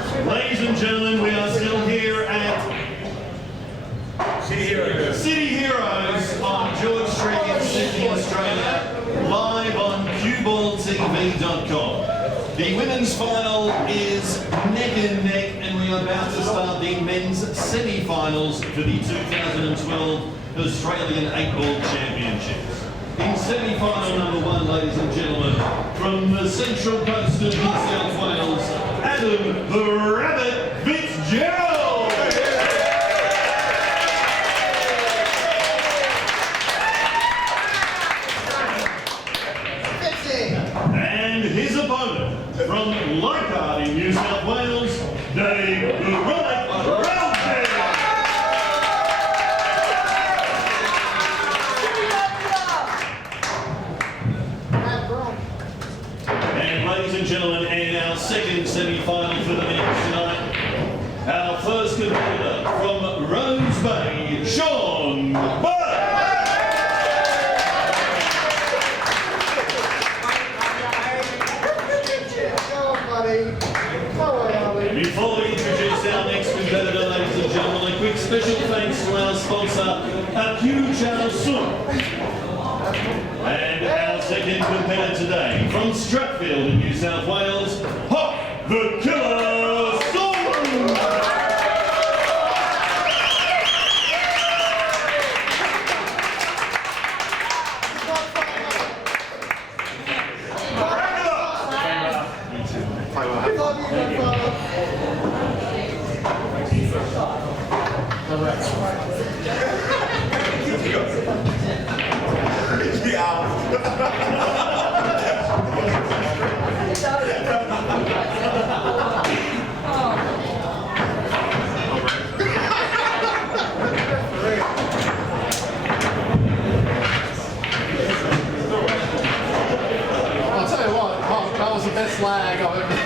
Ladies and gentlemen, we are still here at City Heroes on George Street in Sydney, Australia, live on QBallTV.com. The women's final is neck and neck, and we are about to start the men's semi-finals for the 2012 Australian 8-Ball Championships. In semi-final number 1, ladies and gentlemen, from the central coast of New South Wales, Adam the Rabbit Fitzgerald! And his opponent, from Leichhardt in New South Wales, Dave the Reljic. Ladies and gentlemen, and our second semi-final for the men tonight, our first competitor from Rose Bay, Shawn. Before we introduce our next competitor, ladies and gentlemen, a quick special thanks to our sponsor, Sun. And our second competitor today, from Strathfield in New South Wales, Hop the Killer Storm! I'll tell you what, that was the best lag I've ever.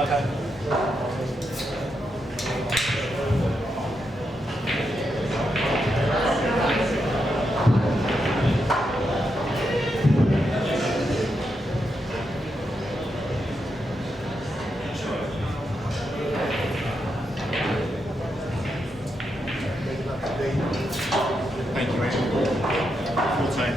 Okay. Thank you, Andrew. Full time.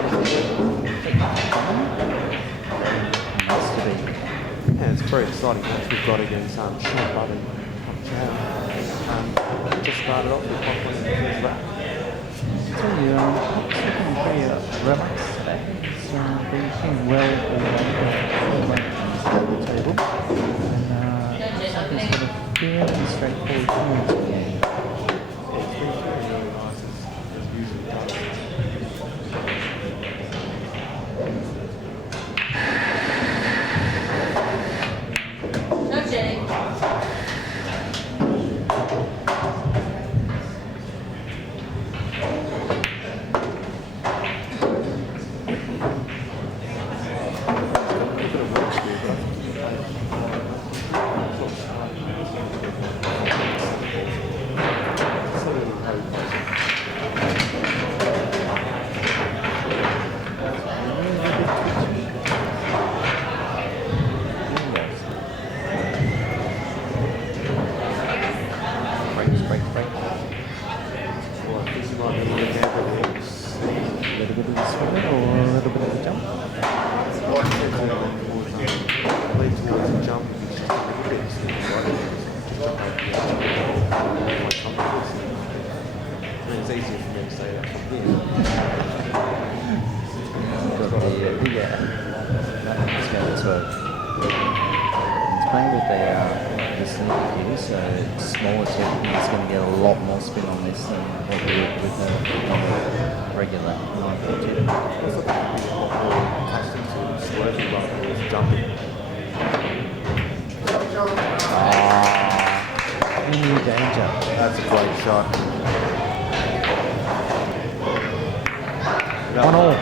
shot of it. Must be. Yeah, it's a very exciting match we've got against Shawn and just started off with Pop winning the first lap. So Pop's looking pretty relaxed today. He's been playing well all the table. And looks like he's got a fairly straightforward form to the game. Yeah, it's been really nice as usual. No jetting. That's a great shot. 1-0.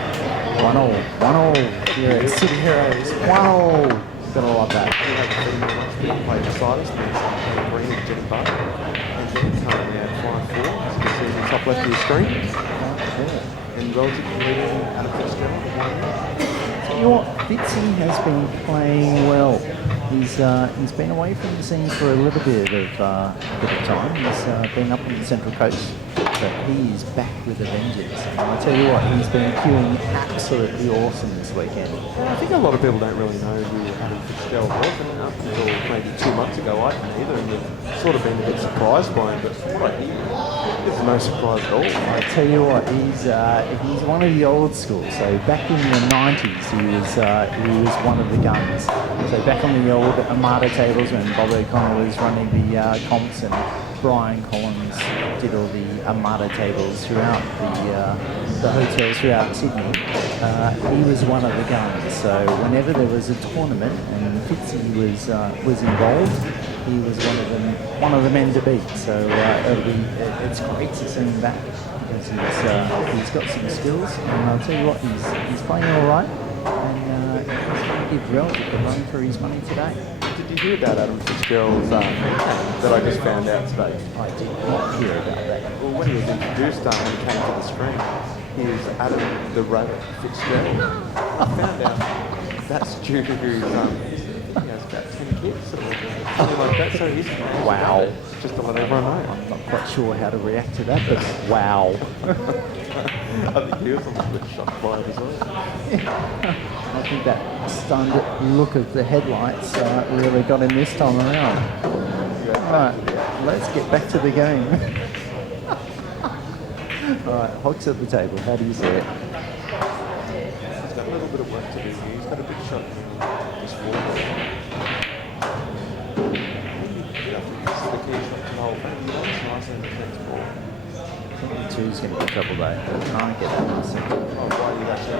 1-0. Here at City Heroes. 1-0. Gonna love that. We have a pretty much big play beside us. There's Green and Jenny Buck. And then currently at 5-4, as you can see in the top left of your screen. And Reljic leading Adam Fitzgerald. Tell you what, Fitzy has been playing well. He's been away from the scene for a little bit of time. He's been up on the Central Coast, but he is back with a vengeance. And I tell you what, he's been queuing absolutely awesome this weekend. Well, I think a lot of people don't really know who Adam Fitzgerald was, and up until maybe 2 months ago, I didn't either, and we've sort of been a bit surprised by him. But from what I hear, it's no surprise at all. I tell you what, he's one of the old school. So back in the 90s, he was one of the guns. So back on the old Armada tables when Bob O'Connor was running the comps and Brian Collins did all the Armada tables throughout the hotels throughout Sydney. He was one of the guns. So whenever there was a tournament and Fitzy was involved, he was one of the men to beat. So it's great to see him back because he's got some skills, and I'll tell you what, he's playing all right, and he's going to give Reljic a run for his money today. Did you hear about Adam Fitzgerald's that I just found out today? I did not hear about that. Well, when he was introduced when he came to the screen, he was Adam the Rabbit Fitzgerald. I found out that's due to his, he has about 10 kids, something like that, so he's Wow. just to let everyone know. I'm not quite sure how to react to that, but wow. I think he was a little bit shocked by it as well. I think that stunned look of the headlights really got him this time around. Right, let's get back to the game. Alright, Hogs at the table, how do you see it? He's got a little bit of work to do here. He's got a big shot this forward. This is the key shot to the whole thing. It's nice and intense ball. Two's going to be trouble though. Can't get that nice and Oh, why you actually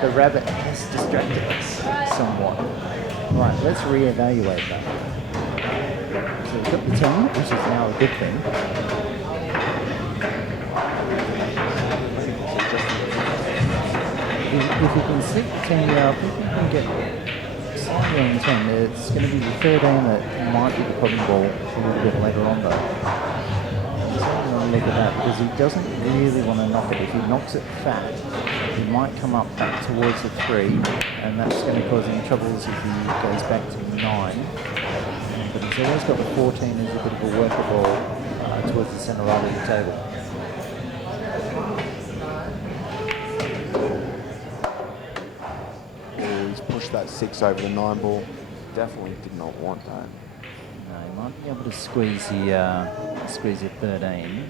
The rabbit has distracted us somewhat. Right, let's reevaluate that. So we've got the 10, which is now a good thing. If we can stick the 10 here, I think we can get slightly on the 10. It's going to be the third aim that might be the problem ball a little bit later on though. He's only going to look at that because he doesn't really want to knock it. If he knocks it fat, he might come up back towards the 3, and that's going to cause him troubles if he goes back to 9. But he's always got the 14 as a bit of a worker ball towards the centre right of the table. that 6 over the 9 ball. Definitely did not want that. No, he might be able to squeeze the 13.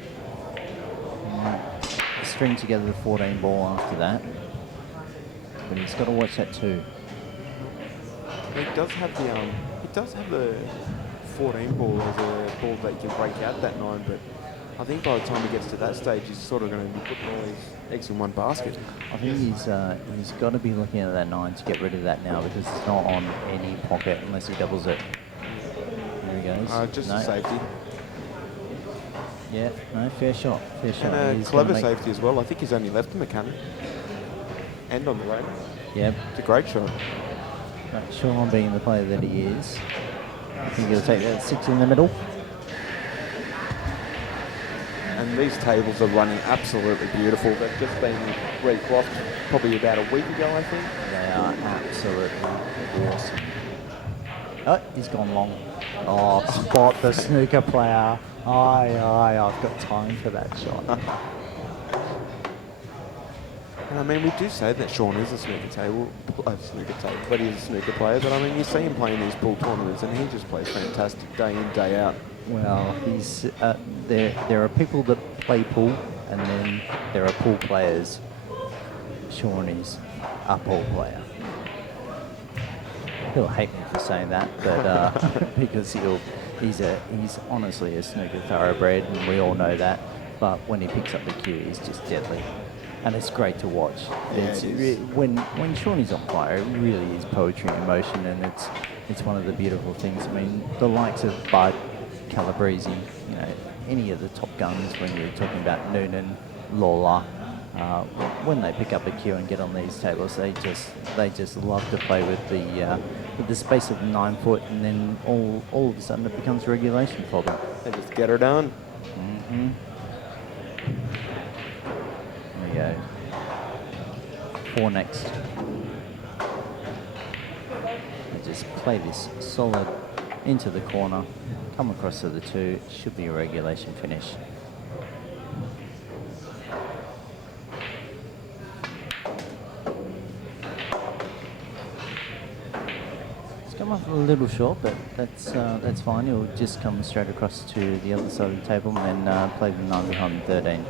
He might string together the 14 ball after that. But he's got to watch that too. He does have the 14 ball as a ball that you can break out that 9, but I think by the time he gets to that stage, he's sort of going to be putting all his eggs in one basket. I think he's got to be looking at that 9 to get rid of that now, because it's not on any pocket unless he doubles it. There he goes. Just a safety. Yeah, no, fair shot. Fair shot. And a clever safety as well. I think he's only left the mechanic. And on the radar. Yeah. It's a great shot. But Shawn being the player that he is, I think he'll take that 6 in the middle. And these tables are running absolutely beautiful. They've just been reclocked probably about a week ago, I think. They are absolutely awesome. Oh, he's gone long. Oh, spot the snooker player. Aye, I've got time for that shot. And I mean, we do say that Shawn is a snooker table, but he's a snooker player. But I mean, you see him playing these pool tournaments, and he just plays fantastic day in, day out. Well, he's there are people that play pool, and then there are pool players. Shawn is a pool player. He'll hate me for saying that, but because he's honestly a snooker thoroughbred, and we all know that. But when he picks up the cue, he's just deadly, and it's great to watch. Yeah, When Shawn is on fire, it really is poetry in motion, and it's one of the beautiful things. I mean, the likes of Bud, Calabrese, you know, any of the top guns, when you're talking about Noonan, Lawler, when they pick up a cue and get on these tables, they just love to play with the space of 9 foot, and then all of a sudden it becomes regulation for them. They just get her done. Mm-hmm. There we go. 4 next. They just play this solid into the corner, come across to the 2. Should be a regulation finish. Come up a little short, but that's fine. He'll just come straight across to the other side of the table and then play the 9 behind the 13.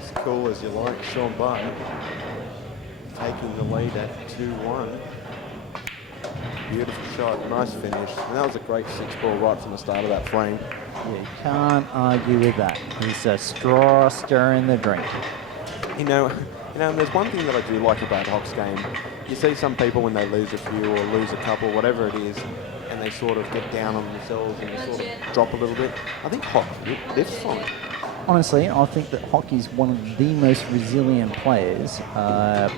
As cool as you like, Shawn Barton taking the lead at 2-1. Beautiful shot, nice finish. And that was a great 6 ball right from the start of that frame. You can't argue with that. He's a straw stirring the drink. You know, there's one thing that I do like about Hock's game. You see some people when they lose a few or lose a couple, whatever it is, and they sort of get down on themselves and they sort of drop a little bit. I think Hock lifts on it. Honestly, I think that Hock is one of the most resilient players,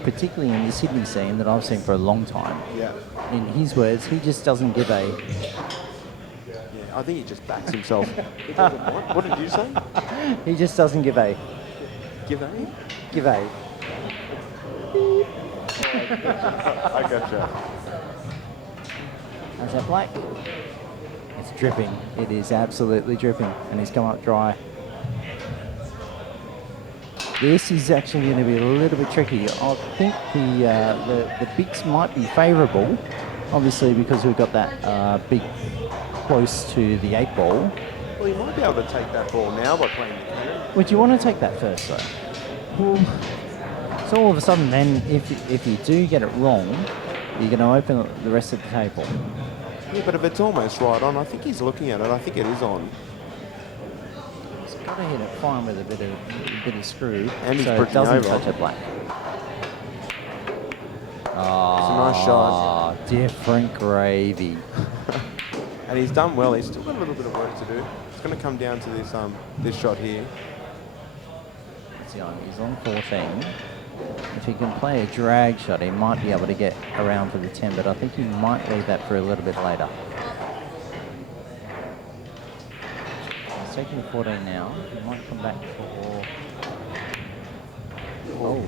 particularly in the Sydney scene, that I've seen for a long time. Yeah. In his words, he just doesn't give a... Yeah, I think he just backs himself. He doesn't want. What did you say? He just doesn't give a... Give a? Give a... I gotcha. How's that, Blake? It's dripping. It is absolutely dripping, and he's come up dry. This is actually going to be a little bit tricky. I think the bigs might be favourable, obviously because we've got that big close to the 8 ball. Well, you might be able to take that ball now by playing the cue. Would you want to take that first, though? So all of a sudden, then, if you do get it wrong, you're going to open the rest of the table. Yeah, but if it's almost right on, I think he's looking at it. I think it is on. He's got to hit it fine with a bit of screw, And he's so it bricking doesn't over. touch it black. It's a nice shot. Different gravy. And he's done well. He's still got a little bit of work to do. It's going to come down to this shot here. He's on 14. If he can play a drag shot, he might be able to get around for the 10, but I think he might leave that for a little bit later. He's taking the 14 now. He might come back for... Oh.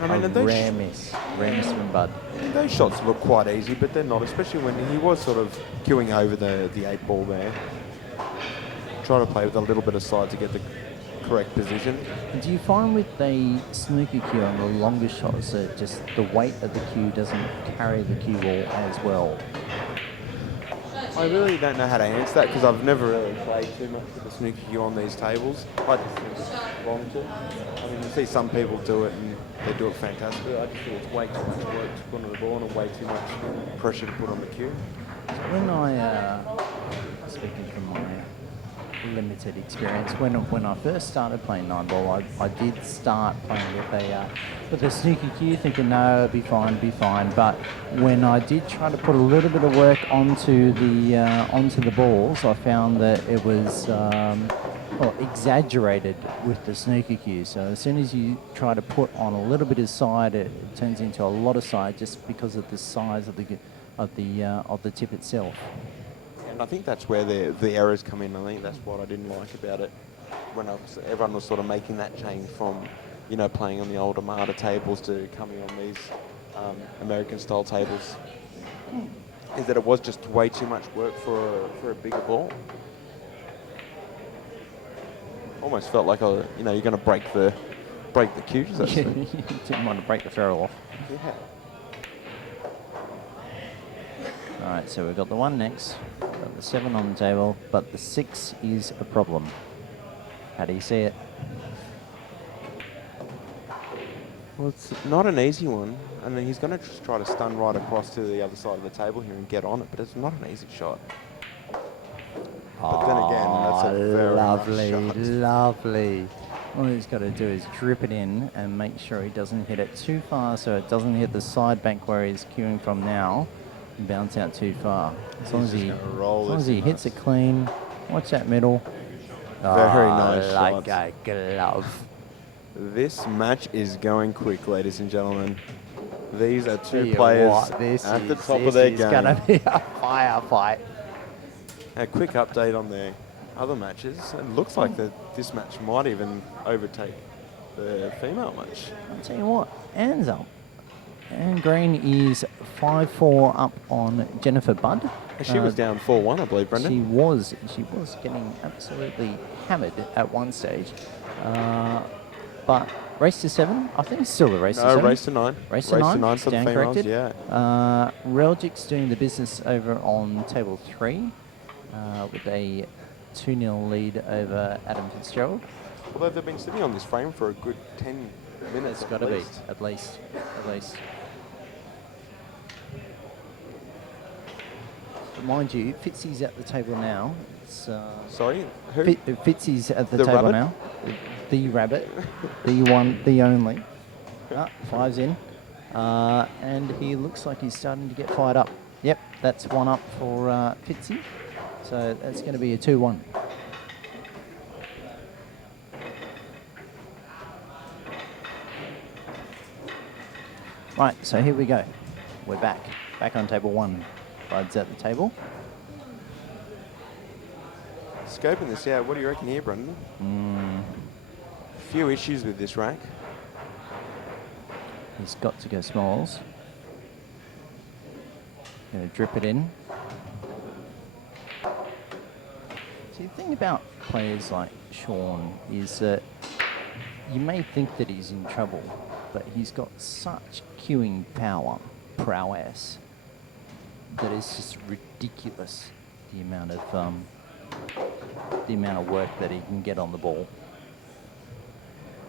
I mean, a and those, rare miss from Bud. those shots look quite easy, but they're not, especially when he was sort of queuing over the 8 ball there. Trying to play with a little bit of side to get the correct position. Do you find with the snooker cue on the longer shots that just the weight of the cue doesn't carry the cue ball as well? I really don't know how to answer that because I've never really played too much with the snooker cue on these tables. I just think it's wrong to. I mean, you see some people do it and they do it fantastically. I just think it's way too much work to put on the ball and way too much pressure to put on the cue. When speaking from my limited experience, when I first started playing 9-ball, I did start playing with a snooker cue, thinking no, it'll be fine. But when I did try to put a little bit of work onto the balls, I found that it was exaggerated with the snooker cue. So as soon as you try to put on a little bit of side, it turns into a lot of side just because of the size of the tip itself. And I think that's where the errors come in. I think that's what I didn't like about it when everyone was sort of making that change from, you know, playing on the old Armada tables to coming on these American-style tables. Is that it was just way too much work for a bigger ball. Almost felt like you're going to break the cues. You didn't want to break the ferrule off. Yeah. All right, so we've got the 1 next, we've got the 7 on the table, but the 6 is a problem. How do you see it? Well, it's not an easy one. I mean, he's going to just try to stun right across to the other side of the table here and get on it, but it's not an easy shot. But then again, that's a very lovely, nice shot. lovely. All he's got to do is drip it in and make sure he doesn't hit it too far so it doesn't hit the side bank where he's queuing from now and bounce out too far. As long as he hits it clean, watch that middle. Very nice like shot. a glove. This match is going quick, ladies and gentlemen. These are two Tell you players what, at the top of their game. This is going to be a firefight. A quick update on their other matches. It looks like this match might even overtake the female match. I'll tell you what, Anne's up. Anne Green is 5-4 up on Jennifer Budd. She was down 4-1, I believe, Brendan. She was getting absolutely hammered at one stage. But race to 7, I think it's still the race to 7. No, race to 9. Race to 9 for the stand females, corrected. yeah. Reljic's doing the business over on table 3 with a 2-0 lead over Adam Fitzgerald. Although they've been sitting on this frame for a good 10 minutes. It's got to be, at least. But mind you, Fitzy's at the table now. It's, Sorry, who? Fitzy's at the The table rabbit? now. The rabbit, the one, the only. 5's in. And he looks like he's starting to get fired up. Yep, that's 1 up for Fitzy. So that's going to be a 2-1. Right, so here we go. We're back on table 1. Bud's at the table. Scoping this out, what do you reckon here, Brendan? A few issues with this rack. He's got to go smalls. Going to drip it in. See, the thing about players like Shawn is that you may think that he's in trouble, but he's got such queuing prowess, that it's just ridiculous the amount of work that he can get on the ball.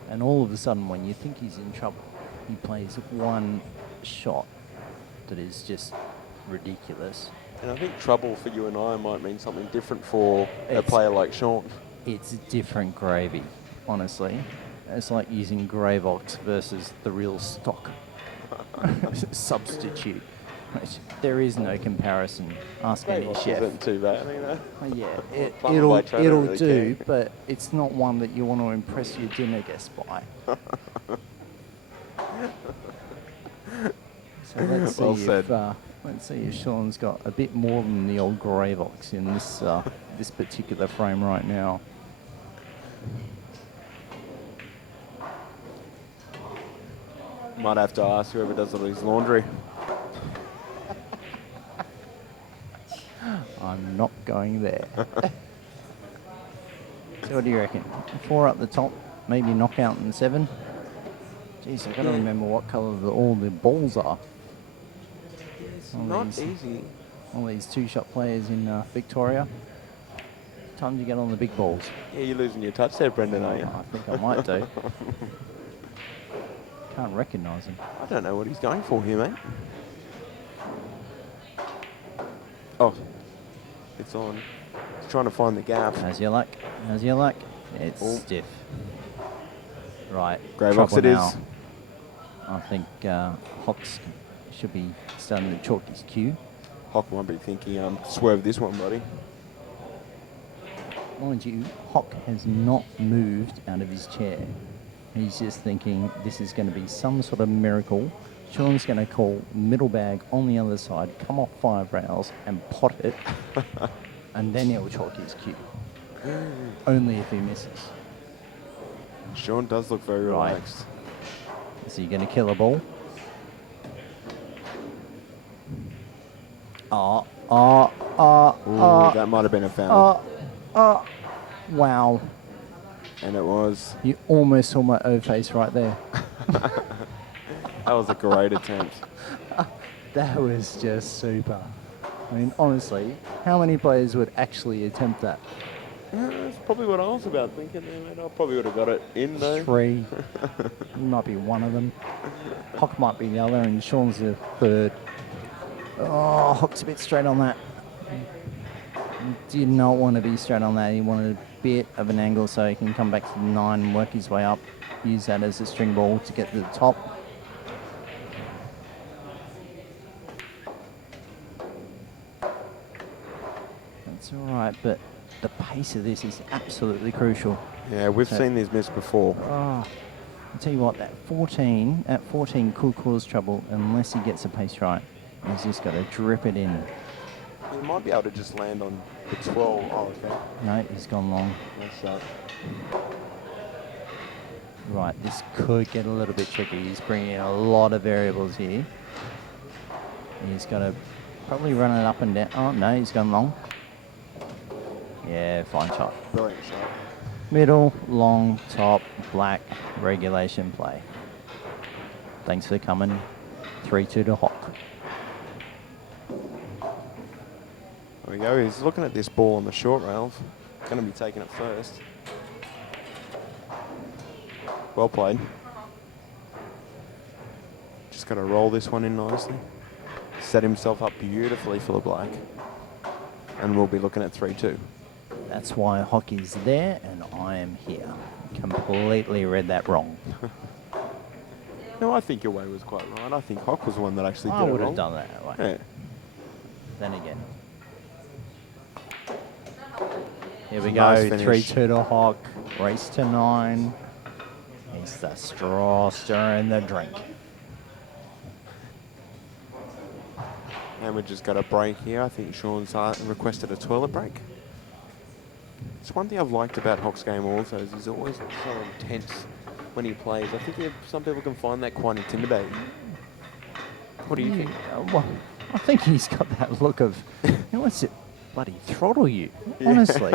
And all of a sudden, when you think he's in trouble, he plays one shot that is just ridiculous. And I think trouble for you and I might mean something different for a It's- player like Shawn. It's different gravy, honestly. It's like using Gravox versus the real stock substitute. There is no comparison. Ask any chef. Isn't too bad, you know. Yeah, Plum by trade, I don't it'll really do, care. but it's not one that you want to impress your dinner guests by. So let's see Well if said. let's see if Shawn's got a bit more than the old Gravox in this this particular frame right now. Might have to ask whoever does all his laundry. I'm not going there. So what do you reckon? 4 up the top, maybe knockout in 7. Jeez, I've got to remember what colour all the balls are. It's not easy. All these 2-shot players in Victoria. Time to get on the big balls. Yeah, you're losing your touch there, Brendan, aren't you? I think I might do. Can't recognise him. I don't know what he's going for here, mate. Oh, it's on. He's trying to find the gap. How's your luck? How's your luck? It's stiff. Right. Grey box trouble it now. is. I think Hawks should be starting to chalk his cue. Hock might be thinking, swerve this one, buddy. Mind you, Hock has not moved out of his chair. He's just thinking this is going to be some sort of miracle. Shawn's going to call middle bag on the other side, come off 5 rails and pot it, and then he'll chalk his cue. Only if he misses. Shawn does look very relaxed. Is he going to kill a ball? That might have been a foul. Wow. And it was. You almost saw my O face right there. That was a great attempt. That was just super. I mean, honestly, how many players would actually attempt that? That's probably what I was about thinking there, mate. I probably would have got it in though. 3. Might be one of them. Hock might be the other, and Shawn's the third. Oh, Hock's a bit straight on that. Did not want to be straight on that. He wanted a bit of an angle so he can come back to the 9 and work his way up. Use that as a string ball to get to the top. That's all right, but the pace of this is absolutely crucial. Yeah, we've seen these miss before. I'll tell you what, at 14 could cause trouble unless he gets the pace right. He's just got to drip it in. He might be able to just land on the 12. Oh, okay. No, he's gone long. Nice shot. Right, this could get a little bit tricky. He's bringing in a lot of variables here. He's got to probably run it up and down. Oh, no, he's gone long. Yeah, fine shot. Brilliant shot. Middle, long, top, black, regulation play. Thanks for coming. 3-2 to Hock. There we go. He's looking at this ball on the short rail. Going to be taking it first. Well played. Just got to roll this one in nicely. Set himself up beautifully for the black. And we'll be looking at 3-2. That's why Hockey's there and I am here. Completely read that wrong. No, I think your way was quite right. I think Hock was the one that actually did it I wrong. would have done that way. Yeah. Then again. Here we Nice go, finish. 3-2 to Hock, race to 9. It's the straw stirring the drink. And we just got a break here. I think Shawn's requested a toilet break. It's one thing I've liked about Hock's game also is he's always so intense when he plays. I think some people can find that quite intimidating. What do you think? Well, I think he's got that look of, he wants to bloody throttle you, honestly.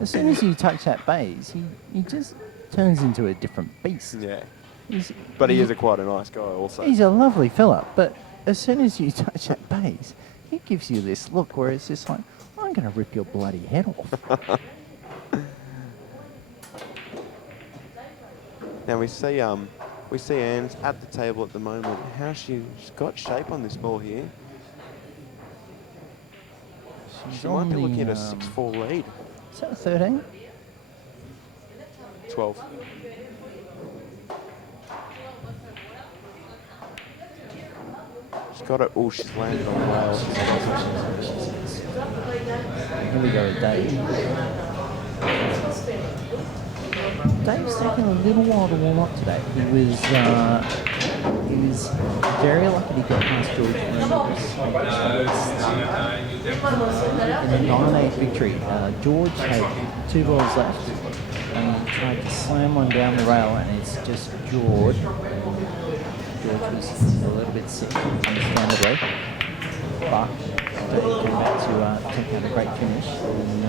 As soon as you touch that base, he just turns into a different beast. Yeah. But he is quite a nice guy also. He's a lovely fella, but as soon as you touch that base, he gives you this look where it's just like, I'm going to rip your bloody head off. Now we see Anne's at the table at the moment. How she's got shape on this ball here. She might be looking at a 6-4 lead. Is that a 13? 12. She's got it. Oh, she's landed on the rail. Here we go with Dave. Dave's taken a little while to warm up today. He was very lucky to get past George in the 9-8 victory. George had 2 balls left and he tried to slam one down the rail and it's just jawed George was a little bit sick, understandably. But he came back to take out a great finish. And,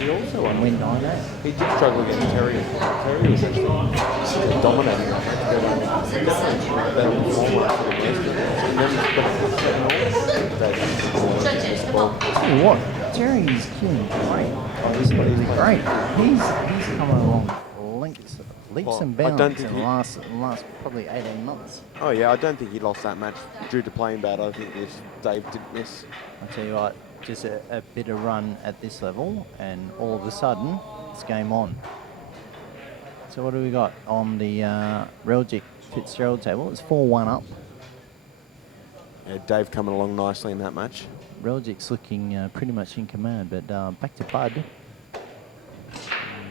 He also win 9-8. He did struggle against Terry. Terry was actually dominating. Tell you what, Terry's doing great. Absolutely great. He's coming along leaps and bounds in the last probably 18 months. Oh yeah, I don't think he lost that match due to playing bad. I think if Dave did miss. I'll tell you what, just a bit of run at this level, and all of a sudden, it's game on. So what do we got on the Reljic Fitzgerald table? It's 4-1 up. Yeah, Dave coming along nicely in that match. Reljic's looking pretty much in command, but back to Bud.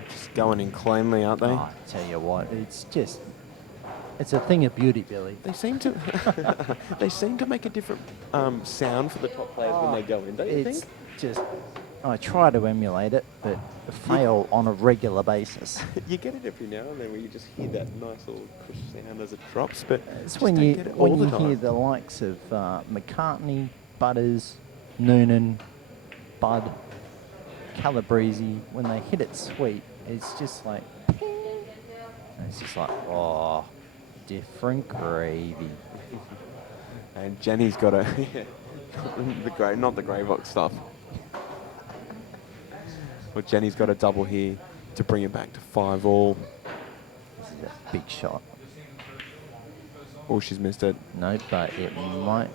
Just going in cleanly, aren't they? Oh, I tell you what, it's a thing of beauty, Billy. They seem to make a different sound for the top players when they go in, don't you think? Just, I try to emulate it, but fail on a regular basis. You get it every now and then where you just hear that nice little crush sound as it drops, but it's when you hear the likes of McCartney, Butters, Noonan, Bud, Calabrese, when they hit it sweet, it's just like, and it's just like, oh, different gravy. And Jenny's got a not the grey box stuff. Well, Jenny's got a double here to bring it back to 5-all. This is a big shot. Oh, she's missed it. No, but it might.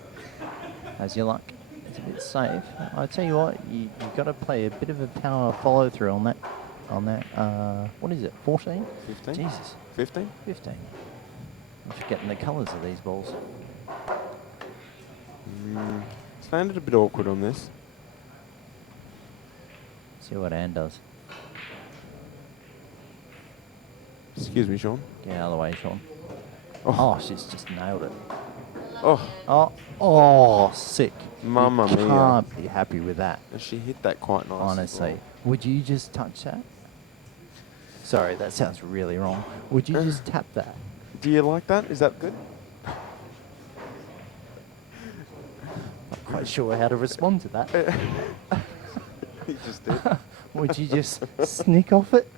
As your luck, it's a bit safe. I tell you what, you've got to play a bit of a power follow through on that. What is it? 14? 15. Jesus. 15. 15. I'm forgetting the colours of these balls. It's landed a bit awkward on this. See what Anne does. Excuse me, Shawn. Get out of the way, Shawn. Oh. Oh, she's just nailed it. Oh, Sick. Mamma you mia. Can't be happy with that. She hit that quite nicely. Honestly. Would you just touch that? Sorry, that sounds really wrong. Would you just tap that? Do you like that? Is that good? Not quite sure how to respond to that. You just did. Would you just sneak off it?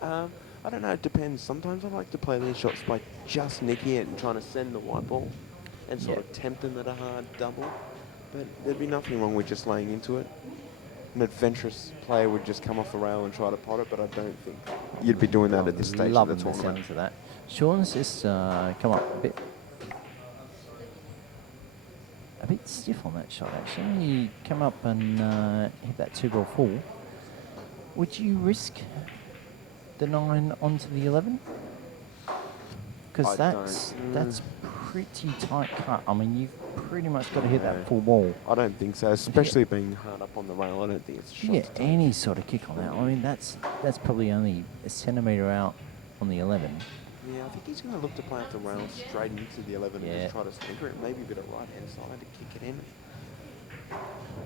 I don't know, it depends. Sometimes I like to play these shots by just nicking it and trying to send the white ball and sort of tempt them at a hard double. But there'd be nothing wrong with just laying into it. An adventurous player would just come off the rail and try to pot it, but I don't think you'd be doing that at this stage of the the tournament. sounds of that. Shawn's just come up a bit stiff on that shot, actually. You come up and hit that 2-ball full. Would you risk the 9 onto the 11? Because that's pretty tight cut. I mean, you've pretty much got to hit that full ball. I don't think so, especially being hard up on the rail. I don't think it's You get any sort of kick on that. I mean, that's probably only a centimetre out on the 11. Yeah, I think he's going to look to play off the rail straight into the 11 and just try to sneaker it, maybe a bit of right-hand side to kick it in.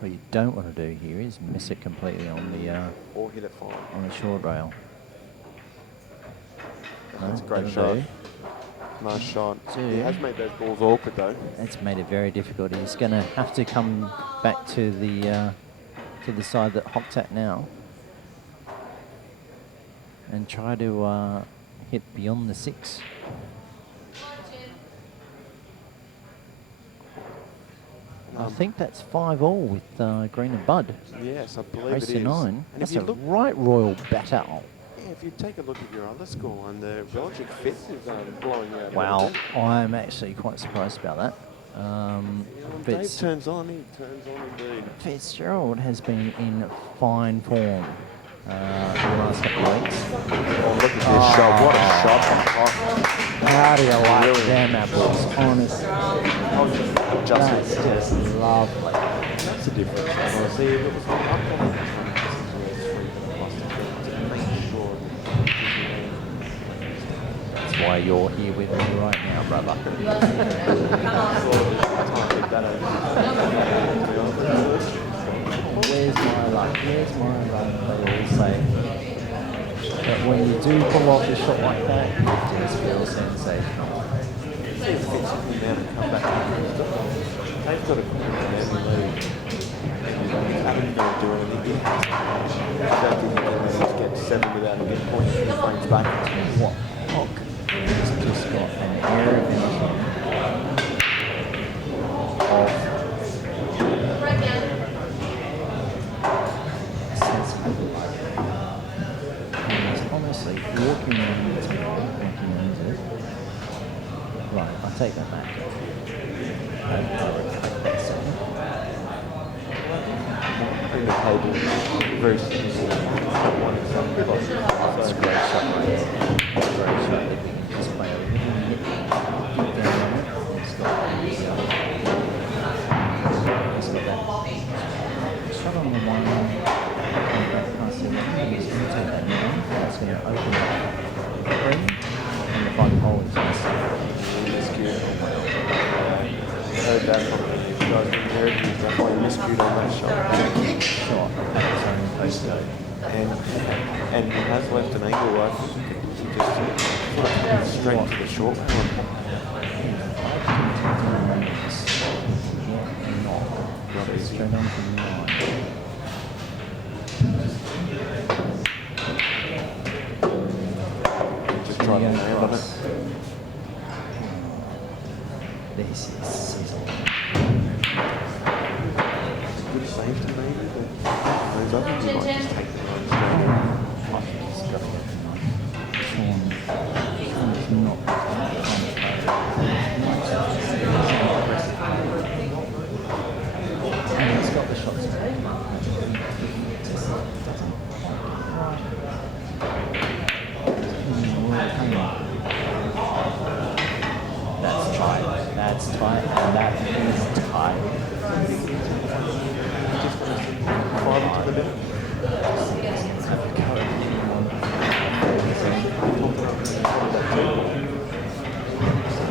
What you don't want to do here is miss it completely on the or hit it fine on the short rail. That's a great shot. Nice shot. He has made those balls awkward though. That's made it very difficult. He's going to have to come back to the side that Hock's at now and try to hit beyond the 6. I think that's 5-all with Green and Bud. Yes, I believe Race it to is. 9. And That's if you a look, right royal battle. yeah, if you take a look at your other scoreline, the Reljic Fitz is blowing out. Wow, I'm actually quite surprised about that. Dave turns on, he turns on indeed. Fitzgerald has been in fine form the last couple of weeks. Oh, look at this shot. What a shot from Hock. How do you like them apples? Honestly, that's just lovely. That's a difference. See, if it was on up That's why you're here with me right now, brother. Where's my luck? Where's my luck? They all say. But when you do pull off a shot like that, it does feel sensational. See if Fitz can now come back. They've got a quick early lead. Adam's going to do anything. I don't think they're going to get 7 without him getting points if he frames back. What? Hock has just got an air of vision of sensible. And he's honestly walking into it. Right, I take that back. In the table versus one of some That's a great shot, mate. Great shot. If we can just play a little bit down on it. He's got that shot on the one. That's going to take that down. That's going to open up the green. And the 5 hole is going to start. heard that from the guys from the Heritage. That's why he miscued on that shot. Shot at his own postcode. And he has left an angle, I think. He just straight to the short one. Not straight on to the line. Just try to land on it. This is sizzle. Good save to maybe, but those others you might just take the line straight. I think he's got to get the line. Shawn is not the kind of player. And he's got the shots. That's tight. That's tight, and that is tight. Five into the middle.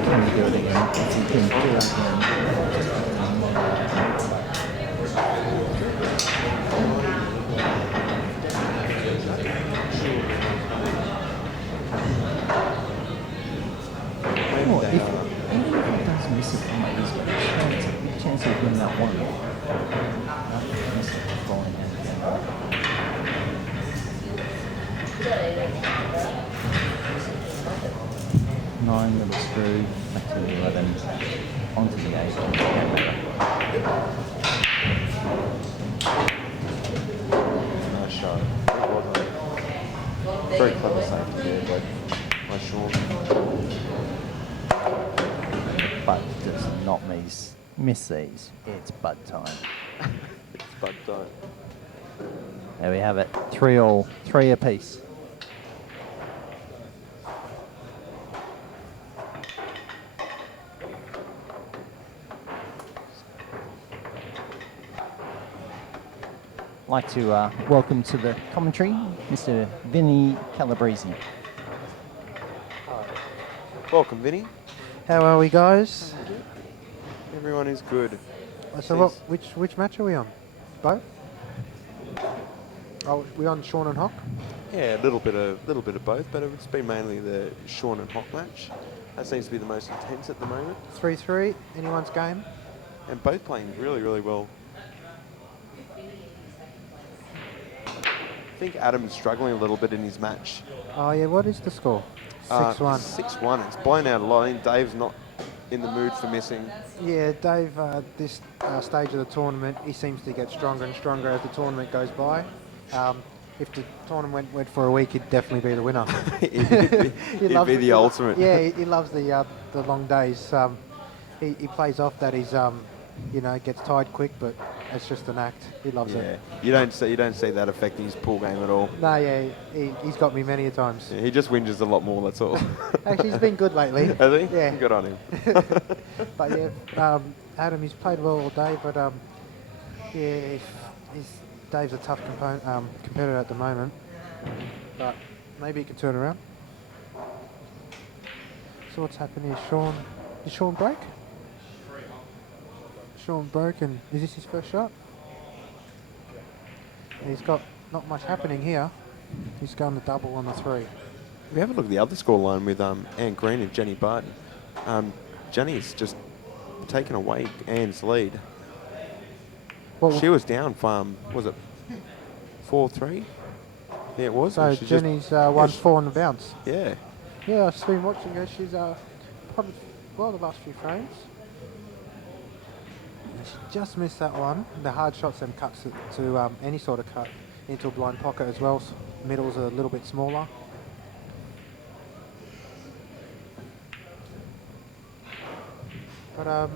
Can we do it again? If you can do it again. Well, even if he does miss it, like, he's got a chance of winning that one. Miss it, falling out again. 9 little screw, back to the 11, onto the 8, onto the 10 Nice shot. Very clever safety there, by Shawn. But does not miss these. It's bud time. It's bud time. There we have it. 3-all, 3 apiece. I'd like to welcome to the commentary Mr. Vinnie Calabrese. Welcome, Vinnie. How are we, guys? Everyone is good. So what? Which match are we on? Both? Oh, we on Shawn and Hock? Yeah, a little bit of both, but it's been mainly the Shawn and Hock match. That seems to be the most intense at the moment, 3-3. Anyone's game? and both playing really, really well. I think Adam's struggling a little bit in his match. Oh yeah. What is the score? 6-1. 6-1. It's blown out a lot. I think Dave's not in the mood for missing. Yeah, Dave. This stage of the tournament, he seems to get stronger and stronger as the tournament goes by. If the tournament went for a week, he'd definitely be the winner. He'd be the ultimate. Yeah, he loves the long days. He plays off that he's gets tired quick, but it's just an act. He loves it. You don't see that affecting his pool game at all. No, yeah, he's got me many a times. Yeah, he just whinges a lot more. That's all. Actually, he's been good lately. Has he? Yeah. Good on him. But yeah, Adam, he's played well all day, but Dave's a tough competitor at the moment. But maybe he can turn around. So what's happened here, Shawn? Did Shawn break? Shawn broke, and is this his first shot? He's got not much happening here. He's going to double on the 3. We have a look at the other scoreline with Anne Green and Jenny Barton. Jenny's just taken away Anne's lead. Well, She was down from, was it 4-3? Yeah, it was. so and she Jenny's won 4 on the bounce. Yeah. Yeah, I've been watching her. She's probably, well, the last few frames. And she just missed that one. The hard shots then cuts it to any sort of cut into a blind pocket as well. Middle's a little bit smaller. But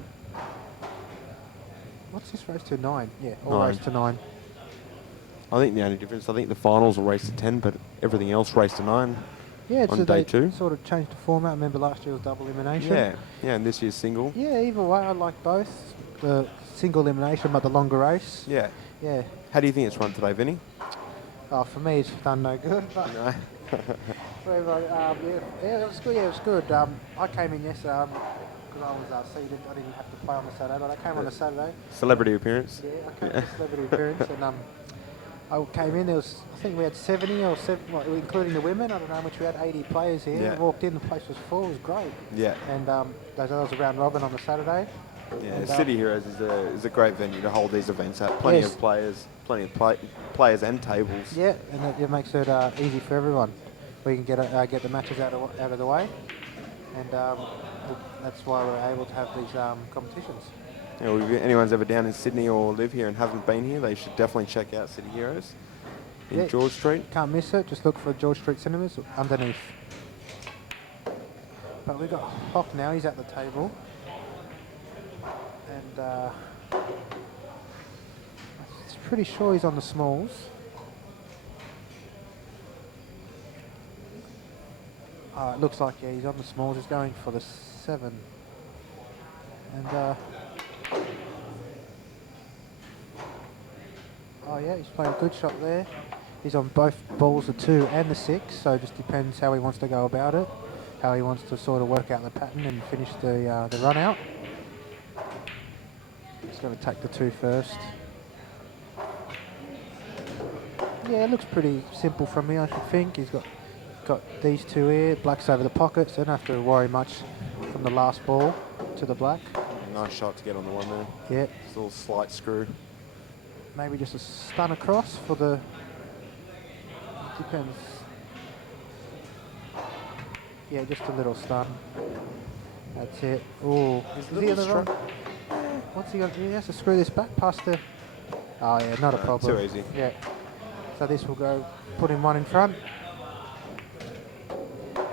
what's this race to? 9? Yeah, all 9. race to 9. I think the only difference, I think the finals will race to 10, but everything else race to 9. Yeah, on so day they 2. sort of changed the format. Remember last year was double elimination. Yeah, and this year's single. Yeah, either way, I like both. The single elimination, but the longer race. Yeah. Yeah. How do you think it's run today, Vinnie? Oh, for me, it's done no good. But No. yeah, it was good. Yeah, it was good. I came in yesterday because I was seated. I didn't have to play on the Saturday, but I came on the Saturday. Celebrity appearance. Yeah, I came to celebrity appearance, and I came in. There was, I think we had 70 or 7, well, including the women. I don't know how much we had. 80 players here. Yeah. I walked in, the place was full. It was great. Yeah. And there was a round robin on the Saturday. Yeah, And, City Heroes is a great venue to hold these events at. Plenty Yes. of players and tables. Yeah, and it makes it easy for everyone. We can get the matches out of the way, and that's why we're able to have these competitions. Yeah, well, if anyone's ever down in Sydney or live here and haven't been here, they should definitely check out City Heroes in Yeah. George Street. Can't miss it. Just look for George Street Cinemas underneath. But we've got Hock now. He's at the table, and I'm pretty sure he's on the smalls. It looks like, yeah, he's on the smalls. He's going for the 7. And, oh yeah, he's playing a good shot there. He's on both balls, the 2 and the 6, so it just depends how he wants to go about it, how he wants to sort of work out the pattern and finish the run out. He's going to take the 2 first. Yeah, it looks pretty simple from me, I should think. He's got these 2 here, black's over the pockets, so don't have to worry much from the last ball to the black. Nice shot to get on the one there. Yeah, Just a little slight screw. maybe just a stun across for the, depends. Yeah, just a little stun. That's it. Oh, is he on the wrong? What's he got? He has to screw this back past the, oh yeah, not a problem. Too easy. Yeah. So this will go, put him 1 in front.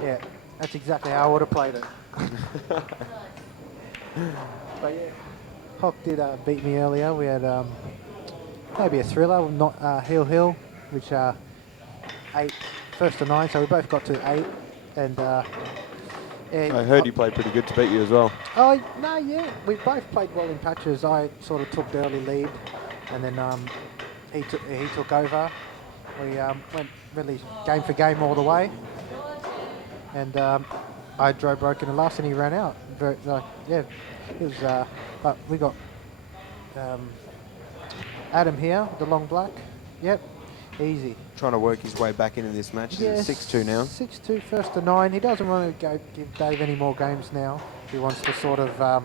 Yeah, that's exactly how I would have played it. But yeah, Hock did beat me earlier. We had maybe a thriller, not Hill, which 8, first to 9, so we both got to 8. And yeah, I heard you played pretty good to beat you as well. oh no, yeah, we both played well in patches. I sort of took the early lead, and then he took over. We went really game for game all the way. And I drove broken the last and he ran out. Yeah, it was. But we got Adam here, the long black. Yep, easy. Trying to work his way back into this match. He's at 6-2 now. 6-2, first to 9. He doesn't want to give Dave any more games now. He wants to sort of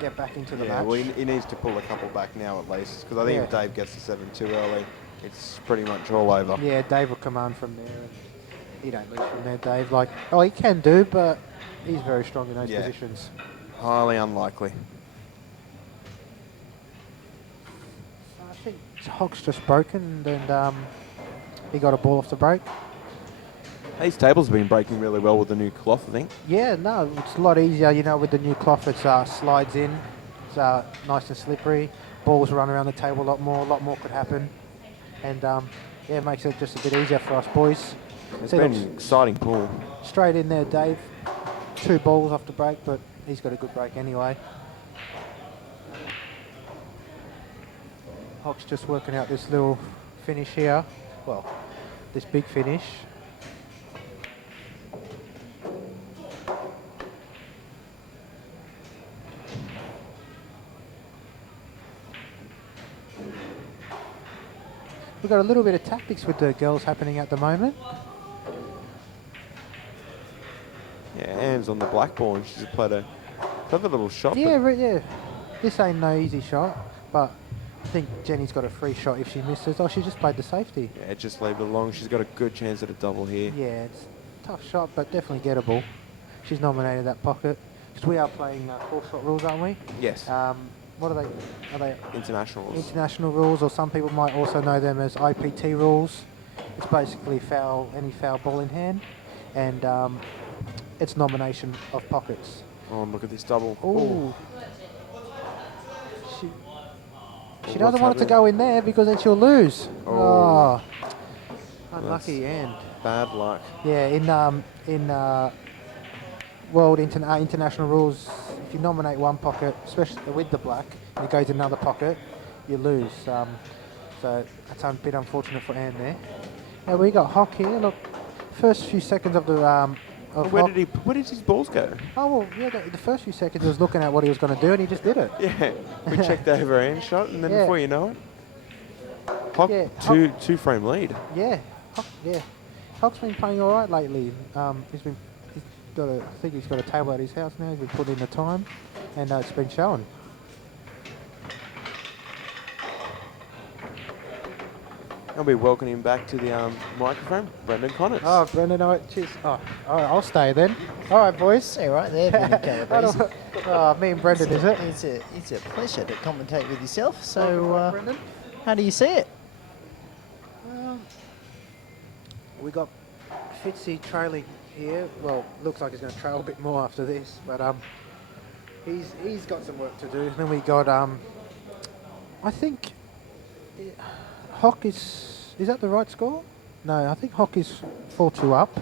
get back into the match. Well, he needs to pull a couple back now at least, because I think if Dave gets to 7 too early, it's pretty much all over. Yeah, Dave will command from there. And he don't lose from there, Dave. Like, oh, he can do, but he's very strong in those positions. Highly unlikely. I think Hock's just broken, and he got a ball off the break. These tables have been breaking really well with the new cloth, I think. Yeah, no, it's a lot easier, you know, with the new cloth. It slides in. It's nice and slippery. Balls run around the table a lot more could happen. And yeah, it makes it just a bit easier for us boys. It's been an exciting pool. Straight in there, Dave. 2 balls off the break, but he's got a good break anyway. Hock's just working out this little finish here. Well, this big finish. we've got a little bit of tactics with the girls happening at the moment. Yeah, Anne's on the black ball and she's played a clever little shot. Yeah, yeah. This ain't no easy shot, but I think Jenny's got a free shot if she misses. Oh, she just played the safety. Yeah, just leave it along. She's got a good chance at a double here. Yeah, it's a tough shot, but definitely gettable. She's nominated that pocket. Because we are playing 4-shot rules, aren't we? Yes. What are they? Are they International rules. international rules, or some people might also know them as IPT rules? It's basically any foul ball in hand, and it's nomination of pockets. Oh, and look at this double. Ooh. She What's doesn't want it to happening? go in there because then she'll lose. Oh. Unlucky end. Bad luck. Yeah, in world international rules, if you nominate one pocket, especially with the black, and it goes in another pocket, you lose. So that's a bit unfortunate for Anne there. Now we got Hock here. Look, first few seconds of the Where Hock. did his balls go? Oh well, yeah. The first few seconds he was looking at what he was going to do, and he just did it. Yeah, we checked over Anne's shot, and then Yeah. before you know it, Hock, Yeah, two frame lead. Yeah, Hock's been playing all right lately. I think he's got a table at his house now. He's been putting in the time, and it's been showing. I'll be welcoming him back to the microphone, Brendan Connors. Oh, Brendan, cheers. Oh, all right, I'll stay then. All right, boys. Stay right there, Vinnie Calabrese. Me and Brendan, is it? It's a pleasure to commentate with yourself. Welcome, So, Brendan. how do you see it? We got Fitzy trailing here. Well, looks like he's going to trail a bit more after this, but he's got some work to do. Then we got I think Hock is that the right score? No, I think Hock is 4-2 up.